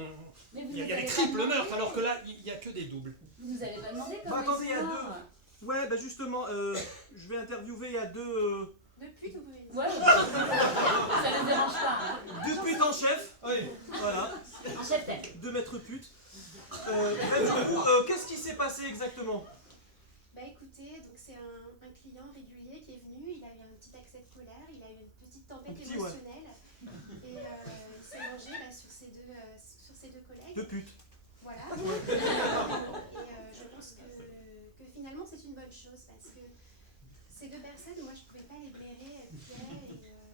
il y a des triples meurtres, alors que là il n'y a que des doubles. Vous nous avez pas demandé comment attendez, il y a histoire. Ouais, justement, je vais interviewer, il y a deux putes ou quoi? Ouais, ça ne dérange pas. Hein. 2 putes en chef, oui, voilà. En chef tête. 2 maîtres putes. Du coup, qu'est-ce qui s'est passé exactement? Bah écoutez, donc c'est un client régulier qui est venu, il a eu un petit accès de colère, il a eu une petite tempête émotionnelle et il s'est vengé sur ses deux collègues. 2 putes. Voilà. Et je pense que finalement c'est une bonne chose parce que ces 2 personnes, moi je pouvais pas les blairer,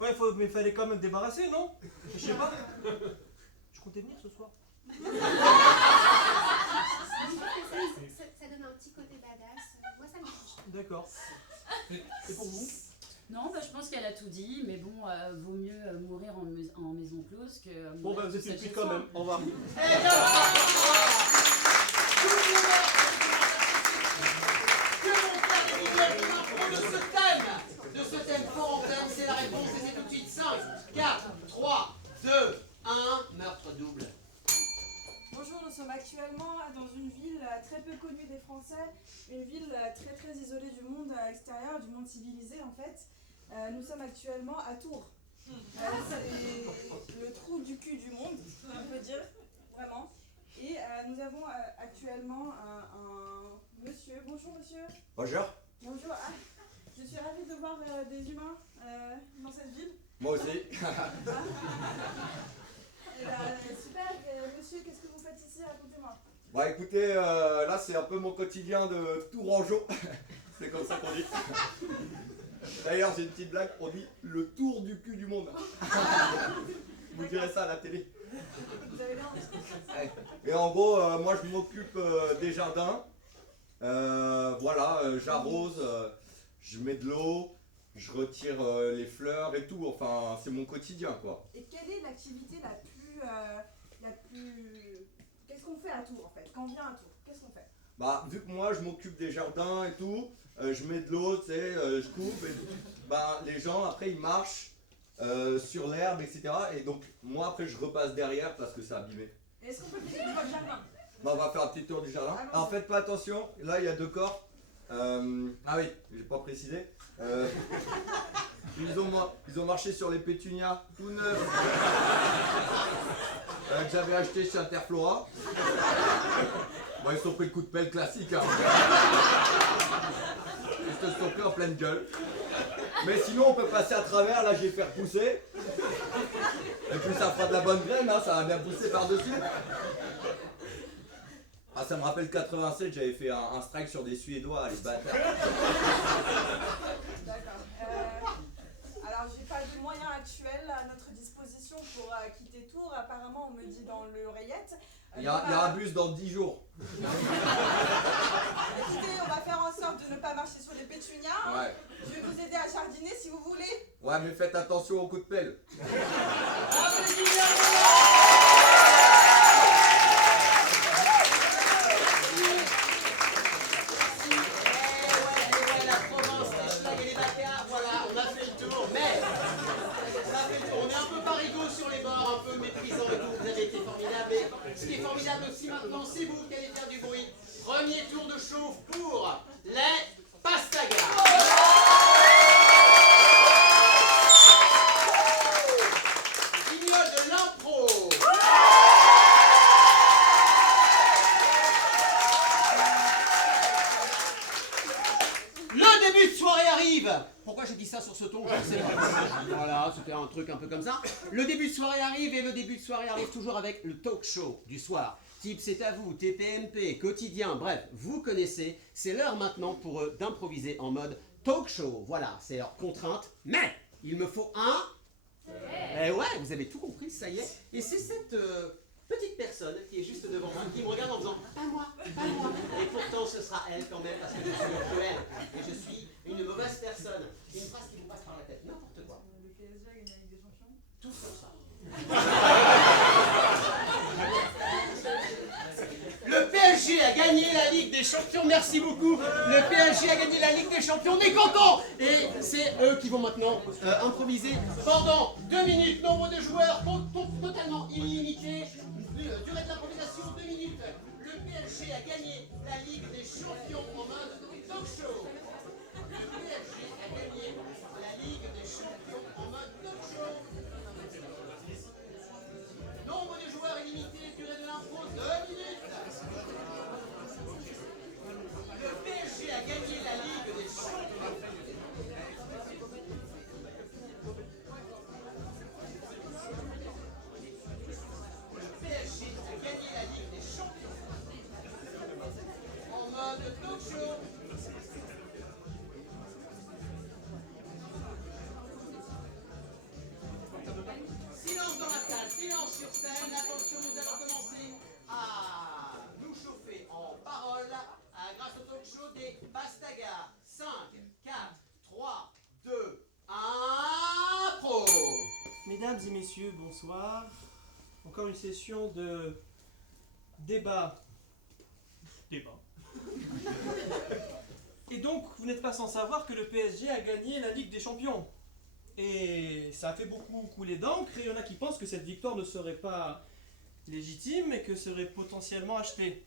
Ouais, mais fallait quand même débarrasser, non? Je sais pas. Je comptais venir ce soir. Ça donne un petit côté badass. Moi, ça me touche. D'accord. Et pour vous? Non, je pense qu'elle a tout dit, mais bon, vaut mieux mourir en maison close que... Bon, vous êtes une pute quand même. Au revoir. De ce thème fort en thème, c'est la réponse et c'est tout de suite 5, 4, 3, 2, 1, meurtre double. Bonjour, nous sommes actuellement dans une ville très peu connue des Français, une ville très très isolée du monde extérieur, du monde civilisé en fait. Nous sommes actuellement à Tours. C'est le trou du cul du monde, on peut dire, vraiment. Et nous avons actuellement un monsieur. Bonjour monsieur. Bonjour. Bonjour. Ah, je suis ravie de voir des humains dans cette ville. Moi aussi. Super, monsieur, qu'est-ce que vous faites ici? Racontez-moi. Bah écoutez, là c'est un peu mon quotidien de Tourangeau. C'est comme ça qu'on dit. D'ailleurs, j'ai une petite blague, on dit le tour du cul du monde. Vous direz ça à la télé. Vous avez l'air. Et en gros, moi je m'occupe des jardins. Voilà, j'arrose, je mets de l'eau, je retire les fleurs et tout. Enfin, c'est mon quotidien quoi. Et quelle est l'activité la plus... Qu'est-ce qu'on fait à Tours en fait? Quand on vient à Tours, qu'est-ce qu'on fait? Bah, vu que moi je m'occupe des jardins et tout, je mets de l'eau, tu sais, je coupe, et bah, les gens après ils marchent sur l'herbe, etc. Et donc moi après je repasse derrière parce que c'est abîmé. Est-ce qu'on peut visiter votre jardin? Bah, on va faire un petit tour du jardin. Allons-y. Alors faites pas attention, là il y a 2 corps. Ah oui, j'ai pas précisé. Ils ont marché sur les pétunias tout neufs que j'avais acheté chez Interflora. Bon, ils se sont pris le coup de pelle classique. Hein. Ils se sont pris en pleine gueule. Mais sinon, on peut passer à travers. Là, je vais faire pousser. Et puis, ça fera de la bonne graine. Hein, ça va bien pousser par-dessus. Ah, ça me rappelle 87. J'avais fait un strike sur des Suédois, les bâtards. D'accord. Alors, j'ai pas de moyens actuels à notre disposition pour quitter Tours. Apparemment, on me dit dans l'oreillette. Il y a un bus dans 10 jours. Écoutez, on va faire en sorte de ne pas marcher sur les pétunias. Ouais. Je vais vous aider à jardiner si vous voulez. Ouais, mais faites attention au coup de pelle. La Provence, les schlags et les bâtards, voilà, on a fait le tour, mais on est un peu parigot sur les bords, un peu Ce qui est formidable aussi maintenant, c'est vous qui allez faire du bruit. Premier tour de chauffe pour les Pastagas. Guignol de l'impro. Le début de soirée arrive. Pourquoi j'ai dit ça sur ce ton? Je ne sais pas. Voilà, c'était un truc un peu comme ça. Le début de soirée arrive et le début de soirée arrive toujours avec le talk show du soir. Type C'est à vous, TPMP, quotidien, bref, vous connaissez. C'est l'heure maintenant pour eux d'improviser en mode talk show. Voilà, c'est leur contrainte. Mais il me faut un... Eh ouais, vous avez tout compris, ça y est. Et c'est cette petite personne qui est juste devant moi, qui me regarde en faisant « Pas moi, pas moi ». Et pourtant, ce sera elle quand même, parce que je suis cruel. Et je suis une mauvaise personne. Une phrase qui vous passe par la tête, n'importe quoi. Le PSG a gagné la Ligue des Champions. Tout sur ça. Le PSG a gagné la Ligue des Champions, merci beaucoup. Le PSG a gagné la Ligue des Champions, on est content. Et c'est eux qui vont maintenant improviser pendant 2 minutes. Nombre de joueurs totalement illimité. Durée de l'improvisation 2 minutes. Le PSG a gagné la Ligue des Champions en mode talk show. Le PSG a gagné la Ligue des Champions en mode talk show. Nombre de joueurs illimité, durée de l'impro 2 minutes. Le PSG a gagné la Ligue des Champions. Le PSG a gagné la Ligue des Champions. En mode talk show. Silence dans la salle, silence sur scène. Attention, nous allons commencer à nous chauffer en parole grâce au talk show des Pastagas. 5, 4, 3, 2, 1, pro. Mesdames et messieurs, bonsoir. Encore une session de débat. Et donc, vous n'êtes pas sans savoir que le PSG a gagné la Ligue des Champions. Et ça a fait beaucoup couler d'encre, et il y en a qui pensent que cette victoire ne serait pas légitime et que serait potentiellement achetée.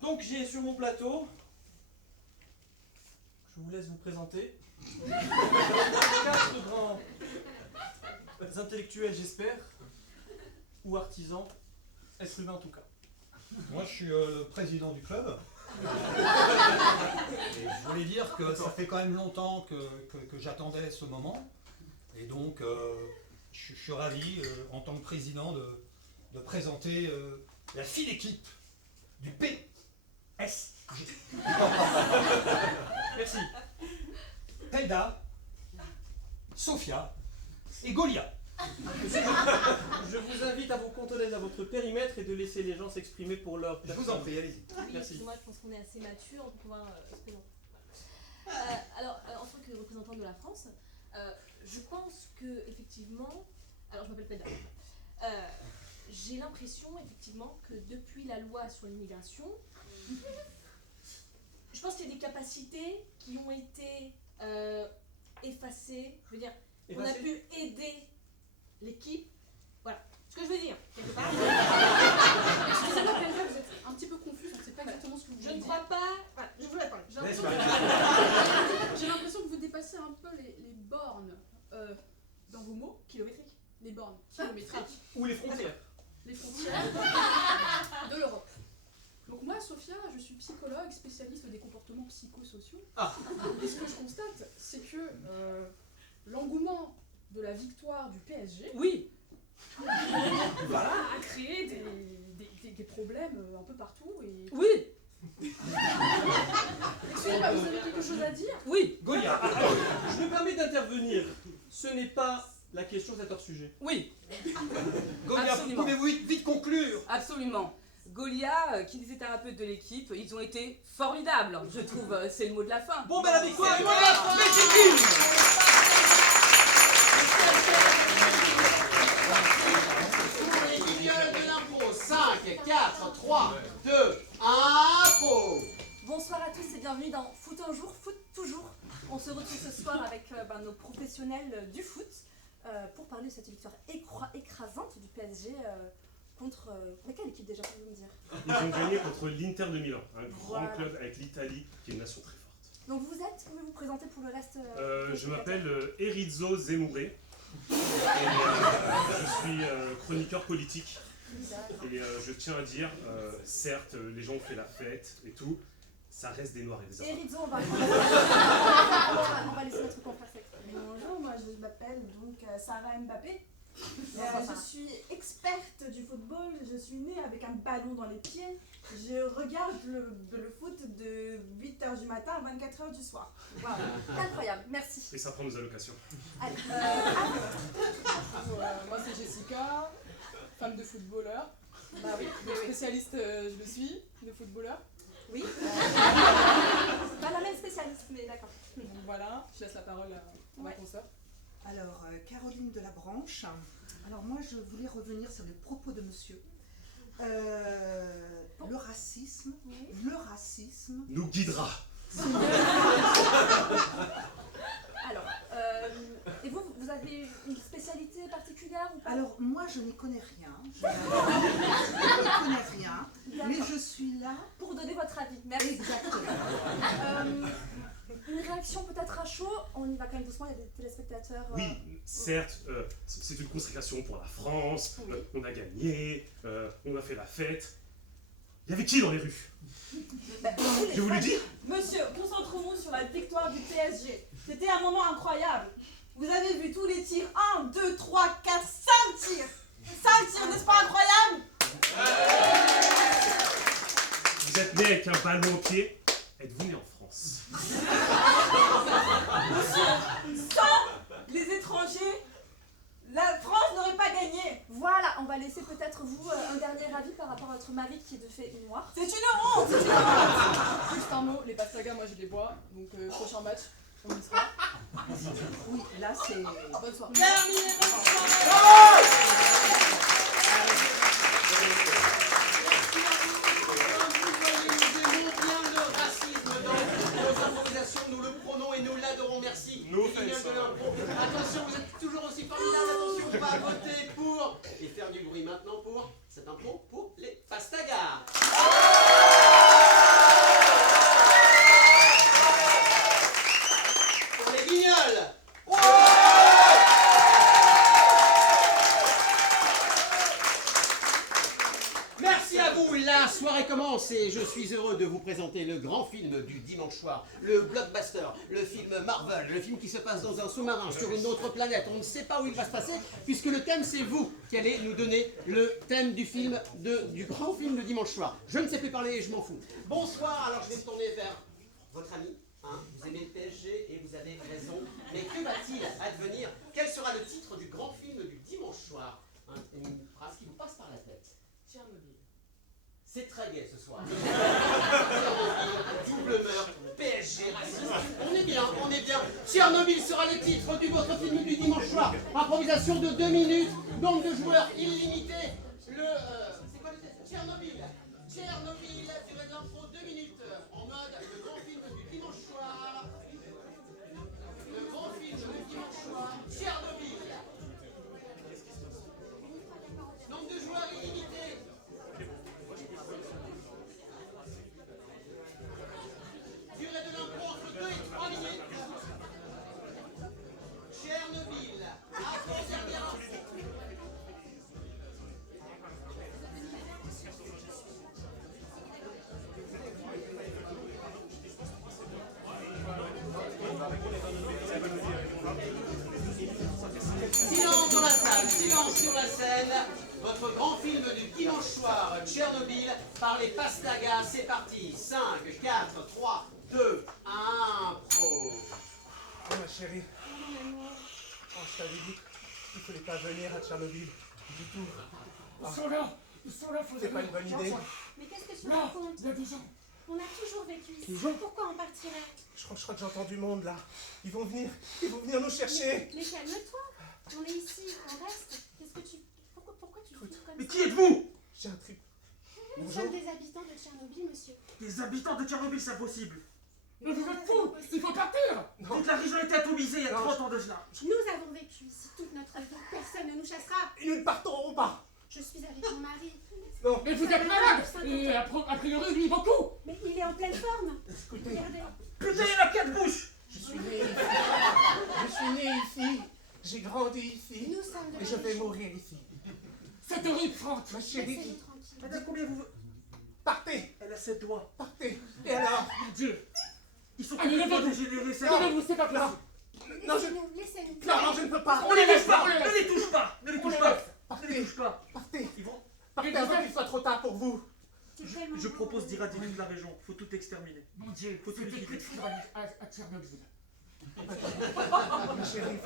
Donc j'ai sur mon plateau, je vous laisse vous présenter, 4 grands intellectuels, j'espère, ou artisans, êtres humains en tout cas. Moi, je suis le président du club. Et je voulais dire que ça fait quand même longtemps que j'attendais ce moment. Et donc, je suis ravi, en tant que président, de présenter la fine équipe du PSG. Merci. Pelda, Sophia et Golia. Je vous invite à vous contenir à votre périmètre et de laisser les gens s'exprimer pour leur Je vous en prie, allez-y. Oui, Merci. moi je pense qu'on est assez mature pour pouvoir se présenter. Alors, en tant que représentant de la France, je pense que effectivement, alors je m'appelle Pedda, j'ai l'impression effectivement que depuis la loi sur l'immigration, je pense qu'il y a des capacités qui ont été effacées. Je veux dire, on a Effacées pu aider l'équipe. Voilà, ce que je veux dire, quelque part. Excusez-moi, Pelda, vous êtes un petit peu confus, on ne sait pas exactement ce que vous Je voulez ne dire. crois pas. Voilà, je vous réponds. J'ai l'impression que vous dépassez un peu les bornes dans vos mots kilométriques. Les bornes kilométriques. Ou les frontières. Les frontières de l'Europe. Donc moi, Sophia, je suis psychologue, spécialiste des comportements psychosociaux. Ah. Et ce que je constate, c'est que l'engouement de la victoire du PSG, oui, voilà, a créé des problèmes un peu partout. Et... oui, Excusez-moi, vous avez quelque chose à dire? oui, Golia, je me permets d'intervenir. Ce n'est pas la question, c'est hors sujet. oui. Golia, Absolument. pouvez-vous vite conclure? Absolument. Golia, qui était thérapeute de l'équipe, ils ont été formidables, je trouve, c'est le mot de la fin. Bon, ben la victoire est Pour les guignols de l'impro, 5, 4, 3, 2, 1, pro. Bonsoir à tous et bienvenue dans Foot un jour, foot toujours. On se retrouve ce soir avec nos professionnels du foot. pour parler de cette victoire écrasante du PSG contre... mais quelle équipe déjà, pouvez-vous me dire? Ils ont gagné contre l'Inter de Milan, un grand Voilà. club avec l'Italie, qui est une nation très forte. Donc vous êtes, pouvez-vous présenter pour le reste Je m'appelle Erizo Zemouré. Et, je suis chroniqueur politique. Et je tiens à dire, certes, les gens ont fait la fête et tout, ça reste des noirs et des arabes. Erizo, on va laisser notre confrère s'exprimer. Bonjour, moi je m'appelle donc Sarah Mbappé. Je suis experte du football, je suis née avec un ballon dans les pieds. Je regarde le foot de 8h du matin à 24h du soir. Voilà, incroyable, merci. Et ça prend nos allocations. Moi c'est Jessica, femme de footballeur. Bah oui, Spécialiste, je le suis, de footballeur. Oui. Pas la même spécialiste, mais d'accord. Donc voilà, je laisse la parole à ma consoeur. Alors, Caroline Delabranche. Alors moi, je voulais revenir sur les propos de monsieur. Le racisme Nous guidera. Alors, et vous avez une spécialité particulière ou pas? Alors moi, je n'y connais rien. Je ne connais rien, mais je suis là pour donner votre avis. Merci. Exactement. Une réaction peut-être à chaud, on y va quand même doucement, il y a des téléspectateurs. Oui, certes, c'est une consécration pour la France, on a gagné, on a fait la fête. Il y avait qui dans les rues? Je vous le dis. Monsieur, concentrons-nous sur la victoire du PSG. C'était un moment incroyable. Vous avez vu tous les tirs. 1, 2, 3, 4, 5 tirs. 5 tirs, n'est-ce pas incroyable? Vous êtes né avec un ballon au pied. Êtes-vous né en France? Monsieur, sans les étrangers, la France n'aurait pas gagné. Voilà, on va laisser peut-être vous un dernier avis par rapport à votre mari qui est de fait noir. C'est une honte. Juste un mot, les pastagas, moi je les bois, donc prochain match, on y sera. Oui, là c'est... Bonne soirée. Terminé, bonne Nous le prenons et nous l'adorons, merci. Nous Les guignols de l'impro. Attention, vous êtes toujours aussi formidables. Attention, on va voter pour et faire du bruit maintenant pour cette impro pour les pastagas. Pour les guignols. Merci à vous, la soirée commence et je suis heureux de vous présenter le grand film du dimanche soir, le blockbuster, le film Marvel, le film qui se passe dans un sous-marin sur une autre planète. On ne sait pas où il va se passer puisque le thème c'est vous qui allez nous donner le thème du film, du grand film de dimanche soir. Je ne sais plus parler et je m'en fous. Bonsoir, alors je vais me tourner vers votre ami. Vous aimez le PSG et vous avez raison. Mais que va-t-il advenir? Quel sera le titre du grand film du dimanche soir? Une phrase qui vous passe par la tête. Tchernobyl. C'est très gai ce soir. Double meurtre, PSG, racisme. On est bien, on est bien. Tchernobyl sera le titre du votre film du dimanche soir. Improvisation de 2 minutes, nombre de joueurs illimité. C'est quoi le test? Tchernobyl. Tchernobyl, durée de l'intro 2 minutes. En mode le grand film du dimanche soir. Le grand film du dimanche soir. Tchernobyl. Nombre de joueurs illimité. Durée de l'impro entre 2 et 3 minutes. Tchernobyl. Avant-dernière info. Silence dans la salle, silence sur la scène. Votre grand film du dimanche soir, Tchernobyl, par les pastagas. C'est parti. 5, 4, 3, 2, 1, pro. Oh ma chérie. Oh, je t'avais dit qu'il ne fallait pas venir à Tchernobyl. Du tout. Ils sont là, faut C'est pas une bonne idée. Mais qu'est-ce que tu Là, racontes? il y a des gens. On a toujours vécu ici. Toujours? Pourquoi on partirait? Je crois que j'entends du monde là. Ils vont venir nous chercher. Mais calme-toi. On est ici, on reste. Qu'est-ce que tu... Pourquoi tu fais comme Mais ça? qui êtes-vous? J'ai un trip. Nous Bonjour. sommes des habitants de Tchernobyl, monsieur. Des habitants de Tchernobyl, c'est impossible. Mais vous êtes fous! Il faut partir. Toute la région était atomisée il y a 30 ans de cela. Nous avons vécu ici toute notre vie. nous chassera. Et nous ne partons pas. Je suis avec mon mari. Non. Mais vous êtes malade. Et a priori, lui, beaucoup. Mais il est en pleine forme. Écoutez. Regardez. Écoutez, il a 4 bouches. Je suis né ici. Je suis né ici. J'ai grandi ici. Nous sommes de Et la je vais région. mourir ici. C'est horrible, Franck. Ma chérie. Laissez-le tranquille. Madame, combien vous... Partez. Elle a 7 doigts. Partez. Et alors? Mon Dieu. Ils sont Allez, complètement levez-vous. dégénérés, c'est Levez-vous, c'est pas possible. Non, je... Laissez-nous, laissez-nous. Non, je ne peux pas. On les laisse touche pas, on les laisse. Ne les touche pas. Ne les touche pas. Ne les touche pas. Partez. Ils vont... Partez avant qu'il soit trop tard pour vous. Je propose d'éradiquer toute la région. Faut tout exterminer. Mon Dieu, Faut tout c'était liquider. coup de foudre à Tchernobyl. Ma chérie,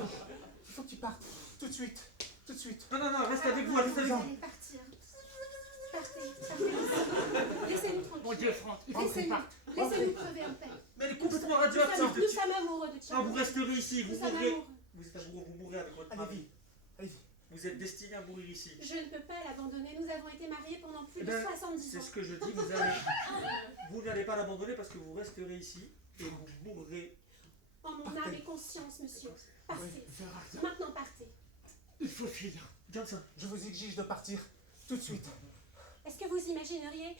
il faut que tu partes. Tout de suite. Tout de suite. Non, reste avec vous, reste avec vous. Allez, partir. Partez. Laissez-nous tranquille. Mon Dieu, Franck, il faut qu'on Laissez-nous. parte. Laissez-nous crever en paix. Mais elle est complètement Nous radioactive. sommes amoureux de Non, Tchernobyl. vous resterez ici, vous Nous sommes mourrez. amoureux. Vous êtes amoureux, vous mourrez avec votre mari. Allez-y. Vous êtes destiné à mourir ici. Je ne peux pas l'abandonner. Nous avons été mariés pendant plus Eh de ben, 70 ans. c'est ce que je dis, vous n'allez pas l'abandonner parce que vous resterez ici et vous mourrez. En mon âme et conscience, monsieur. Partez. Maintenant, partez. Il faut fuir. Johnson, je vous exige de partir. Tout de suite. Est-ce que vous imagineriez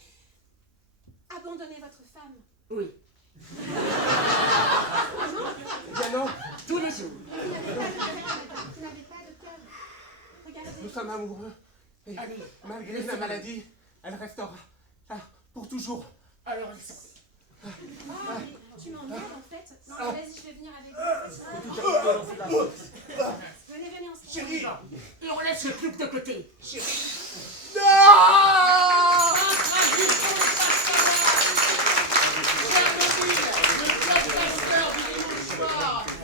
abandonner votre femme? Oui. Bien non. Tous les jours. Vous n'avez pas de cœur. Regardez. Nous sommes amoureux. Et malgré la maladie, elle restera là pour toujours. Alors, Ah, mais tu m'emmerdes en fait. Non, Ah. vas-y, je vais venir avec vous. Venez, venez ensemble. Chérie. Et on laisse le club de côté.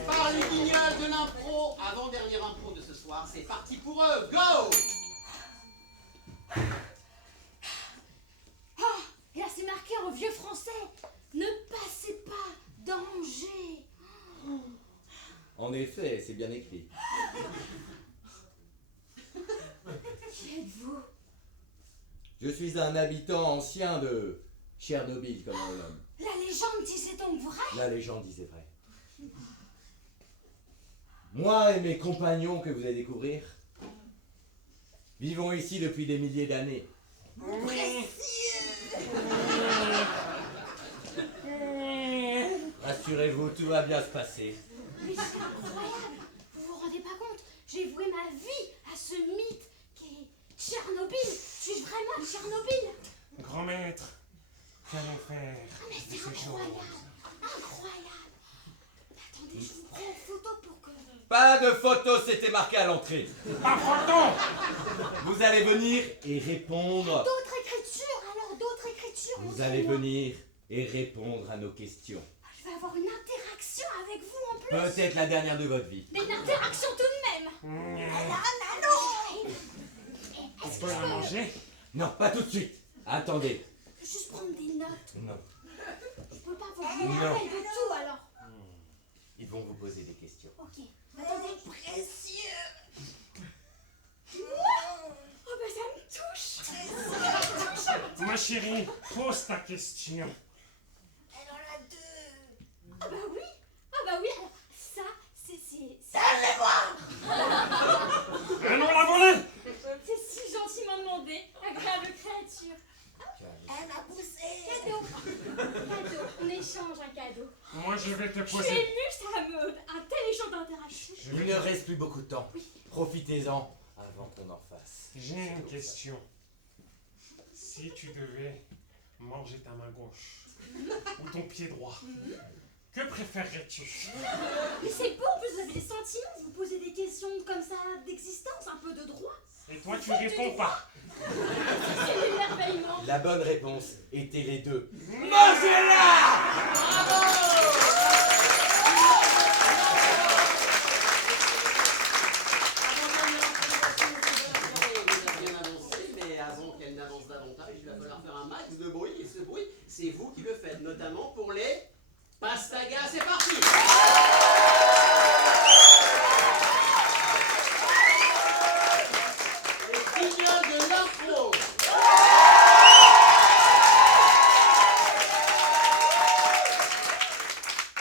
Par les guignols de l'impro, avant-dernière impro de ce soir, c'est parti pour eux, go! Ah, et là c'est marqué en vieux français. Ne passez pas danger. En effet, c'est bien écrit. Qui êtes-vous? Je suis un habitant ancien de Tchernobyl, comme on le nomme. La légende disait donc vrai? La légende disait vrai. Moi et mes compagnons que vous allez découvrir vivons ici depuis des milliers d'années. Rassurez-vous, tout va bien se passer. Mais c'est incroyable. Vous vous rendez pas compte? J'ai voué ma vie à ce mythe qui est Tchernobyl. Suis-je vraiment à Tchernobyl? Grand maître, qu'allons faire Mais de c'est ces incroyable. choses? Incroyable. Attendez, je vous prends en photo pour que... Pas de photos, c'était marqué à l'entrée. Pas photo. Vous allez venir et répondre. D'autres écritures, alors d'autres écritures. Vous allez venir et répondre à nos questions. Je vais avoir une interaction avec vous en plus. Peut-être la dernière de votre vie. Mais une interaction tout de même. Alors, On peut la manger? Non, pas tout de suite. Attendez. je peux juste prendre des notes. Non. Je peux pas vous rappeler de tout alors. Ils vont vous poser des questions. Ok. Attendez. Précieux. Oh bah ça me touche. Ma chérie, pose ta question. Elle en a deux. Ah bah oui. Alors ça, c'est... Un nom l'a volé. C'est si gentiment demandé. Agréable créature. Elle m'a poussé. Cadeau. On échange un cadeau. Moi, je vais te Je suis poser. émue, ça me... Un tel échange d'interaction. Il ne reste plus beaucoup de temps. Profitez-en avant qu'on en fasse. J'ai une question. Si tu devais manger ta main gauche ou ton pied droit, que préférerais-tu? Mais c'est beau, en plus vous avez des sentiments, vous posez des questions comme ça d'existence, un peu de droit. Et toi, tu réponds pas. C'est l'émerveillement. La bonne réponse était les deux. Bien avancé, mais avant qu'elle n'avance davantage, il va falloir faire un max de bruit, et ce bruit, c'est vous qui le faites, notamment pour les pastagas. C'est parti! Les guignols de l'impro.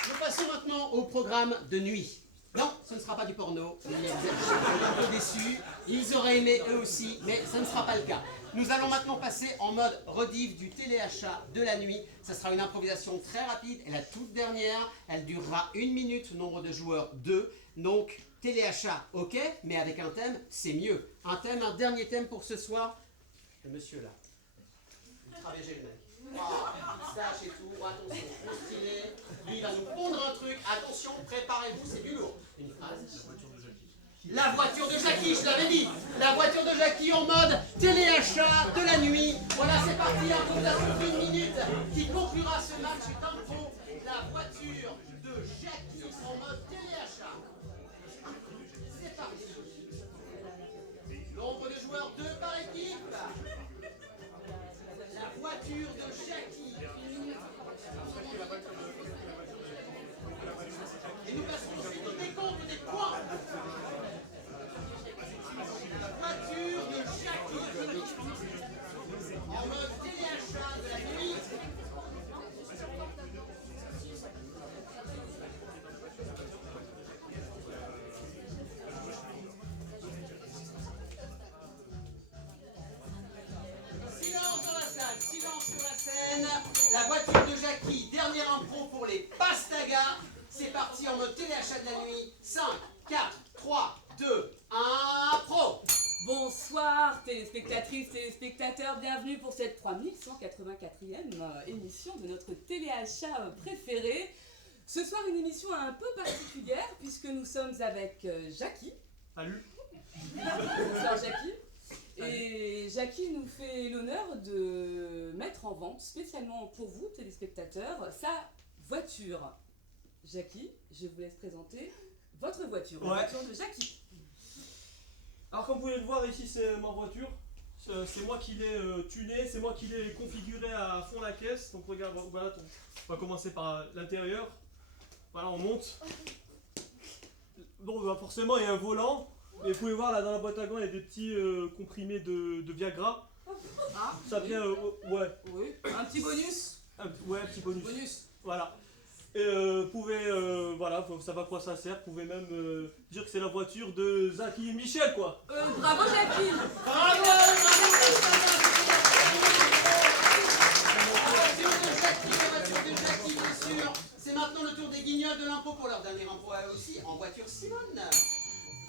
Nous passons maintenant au programme de nuit. Non, ce ne sera pas du porno. Vous êtes un peu déçus. Ils auraient aimé eux aussi, mais ça ne sera pas le cas. Nous allons maintenant passer en mode rediff du téléachat de la nuit. Ça sera une improvisation très rapide et la toute dernière, elle durera 1 minute, nombre de joueurs 2. Donc téléachat, ok, mais avec un thème, c'est mieux. Un thème, un dernier thème pour ce soir. Le monsieur là, ultra léger le mec. Stache et tout, attention, stylé. Lui il va nous pondre un truc, attention, préparez-vous, c'est du lourd. Une phrase. La voiture de Jackie, je l'avais dit. La voiture de Jackie en mode téléachat de la nuit. Voilà, c'est parti, improvisation d'1 minute qui conclura ce match d'impro. La voiture de Jackie en mode téléachat. C'est parti. Nombre de joueurs 2 par équipe. La voiture de Jackie. Et nous passons ensuite au décompte des points. La voiture de Jackie en mode téléachat de la nuit. Silence dans la salle, silence sur la scène. La voiture de Jackie, dernière impro pour les Pastagas. C'est parti en mode téléachat de la nuit. 5, 4, 3, 2, 1, pro. Bonsoir téléspectatrices, téléspectateurs, bienvenue pour cette 3184e émission de notre téléachat préféré. Ce soir une émission un peu particulière puisque nous sommes avec Jackie. Salut. Bonsoir Jackie. Et Jackie nous fait l'honneur de mettre en vente, spécialement pour vous téléspectateurs, sa voiture. Jackie, je vous laisse présenter votre voiture, la voiture de Jackie. Alors comme vous pouvez le voir ici, c'est ma voiture. C'est moi qui l'ai tunée, c'est moi qui l'ai configurée à fond la caisse. Donc regarde, voilà, on va commencer par l'intérieur. Voilà, on monte. Donc bah, forcément il y a un volant. Et vous pouvez voir là dans la boîte à gants, il y a des petits comprimés de Viagra. Ah, ça vient, ouais. Oui, un petit bonus. Ouais, un petit bonus. Voilà. Et vous pouvez, voilà, faut savoir à quoi ça sert. Vous pouvez même dire que c'est la voiture de Zaki et Michel, quoi. Bravo Jackie. Bravo, la voiture de Jackie, bien sûr. C'est maintenant le tour des guignols de l'impro pour leur dernière impro à eux aussi, en voiture Simone.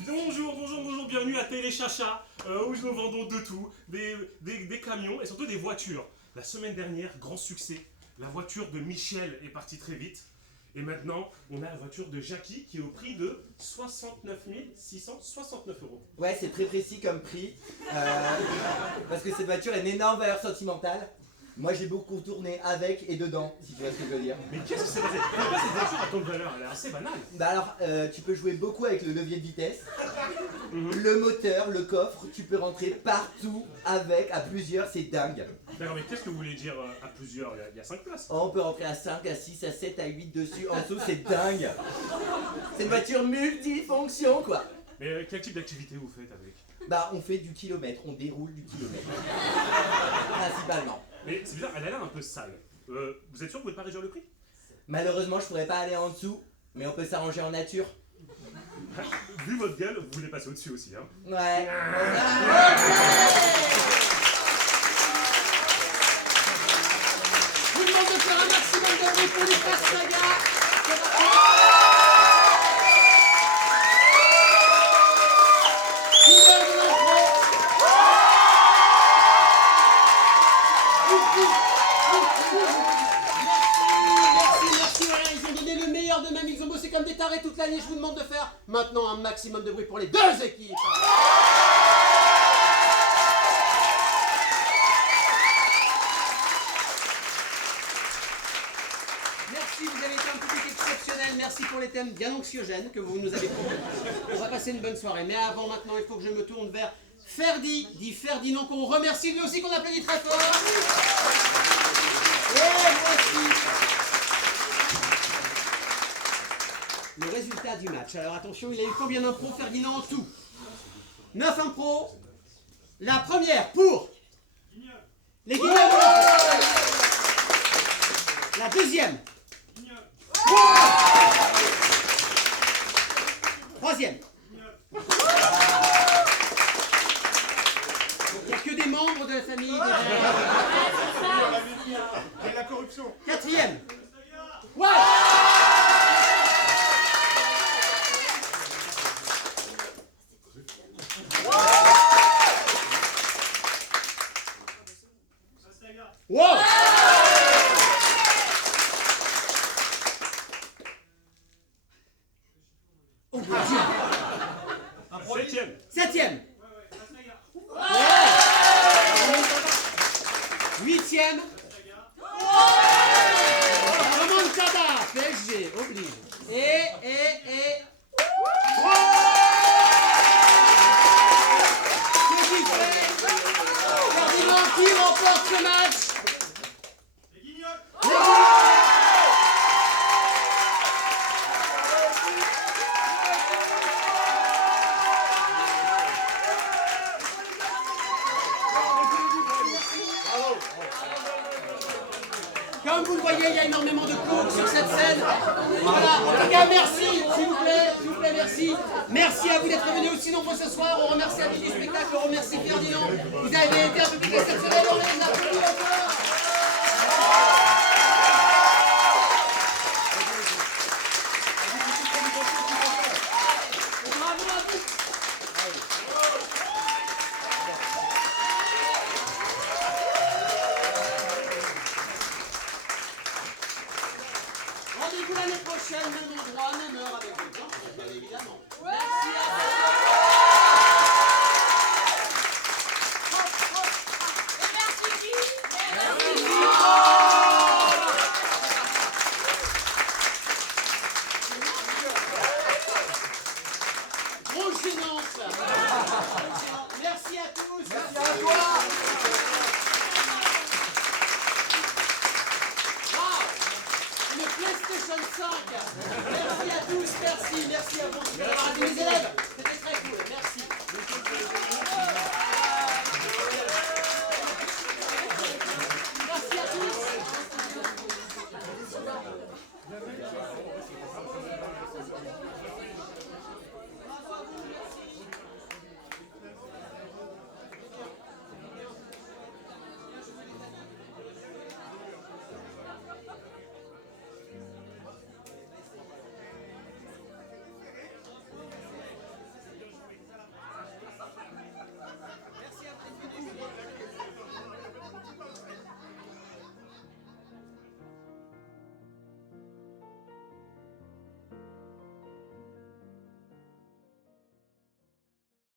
Bonjour, bienvenue à Téléchacha, où nous vendons de tout, des camions et surtout des voitures. La semaine dernière, grand succès, la voiture de Michel est partie très vite. Et maintenant, on a la voiture de Jackie qui est au prix de 69 669 €. Ouais, c'est très précis comme prix. Parce que cette voiture a une énorme valeur sentimentale. Moi, j'ai beaucoup tourné avec et dedans, si tu vois ce que je veux dire. Mais qu'est-ce que c'est passé? Pourquoi cette voiture a tant de valeur? Elle est assez banale. Bah alors, tu peux jouer beaucoup avec le levier de vitesse, le moteur, le coffre, tu peux rentrer partout avec, à plusieurs, c'est dingue. D'accord, mais qu'est-ce que vous voulez dire à plusieurs? Il y a 5 places. Oh, on peut rentrer à 5, à 6, à 7, à 8 dessus, en dessous, c'est dingue. C'est une voiture multifonction, quoi. Mais quel type d'activité vous faites avec? Bah, on fait du kilomètre, on déroule du kilomètre. Principalement. Mais c'est bizarre, elle a l'air un peu sale. Vous êtes sûr que vous pouvez pas réduire le prix? Malheureusement, je pourrais pas aller en dessous, mais on peut s'arranger en nature. Vu votre gueule, vous voulez passer au-dessus aussi, hein? Ouais. Je vous demande de faire un maximum de bruit pour les Pastagas. Merci, voilà, ils ont donné le meilleur d'eux-mêmes, ils ont bossé comme des tarés toute l'année. Je vous demande de faire maintenant un maximum de bruit pour les deux équipes. Merci, vous avez été un public exceptionnel. Merci pour les thèmes bien anxiogènes que vous nous avez proposés. On va passer une bonne soirée. Mais avant, maintenant, il faut que je me tourne vers Ferdi, dit Ferdinand, qu'on remercie lui aussi, qu'on applaudit très fort. Et voici le résultat du match. Alors attention, il a eu combien d'impros, Ferdinand, en tout? 9 impros. La première pour les Guignols de l'impro. La deuxième. Troisième. membre de la famille des Et la corruption. 4e. Ouais. Wow. Oh mon Dieu. 7e. 8e. Remontada. PSG, oblige. Et. C'est qui fait? Ferdinand, qui remporte ce match? Comme vous le voyez, il y a énormément de cours sur cette scène. Voilà, en tout cas, merci, s'il vous plaît, merci. Merci à vous d'être venus aussi nombreux ce soir. On remercie la vie du spectacle, on remercie Ferdinand. Vous avez été un peu plus exceptionnels, on les applaudit encore. Bravo à vous. Rendez-vous l'année prochaine, même endroit, même heure avec les gens, bien évidemment. Merci à vous. Grosse gênance. Merci à tous. Merci à toi. Une PlayStation 5. Merci à tous, merci à vous. Mes élèves.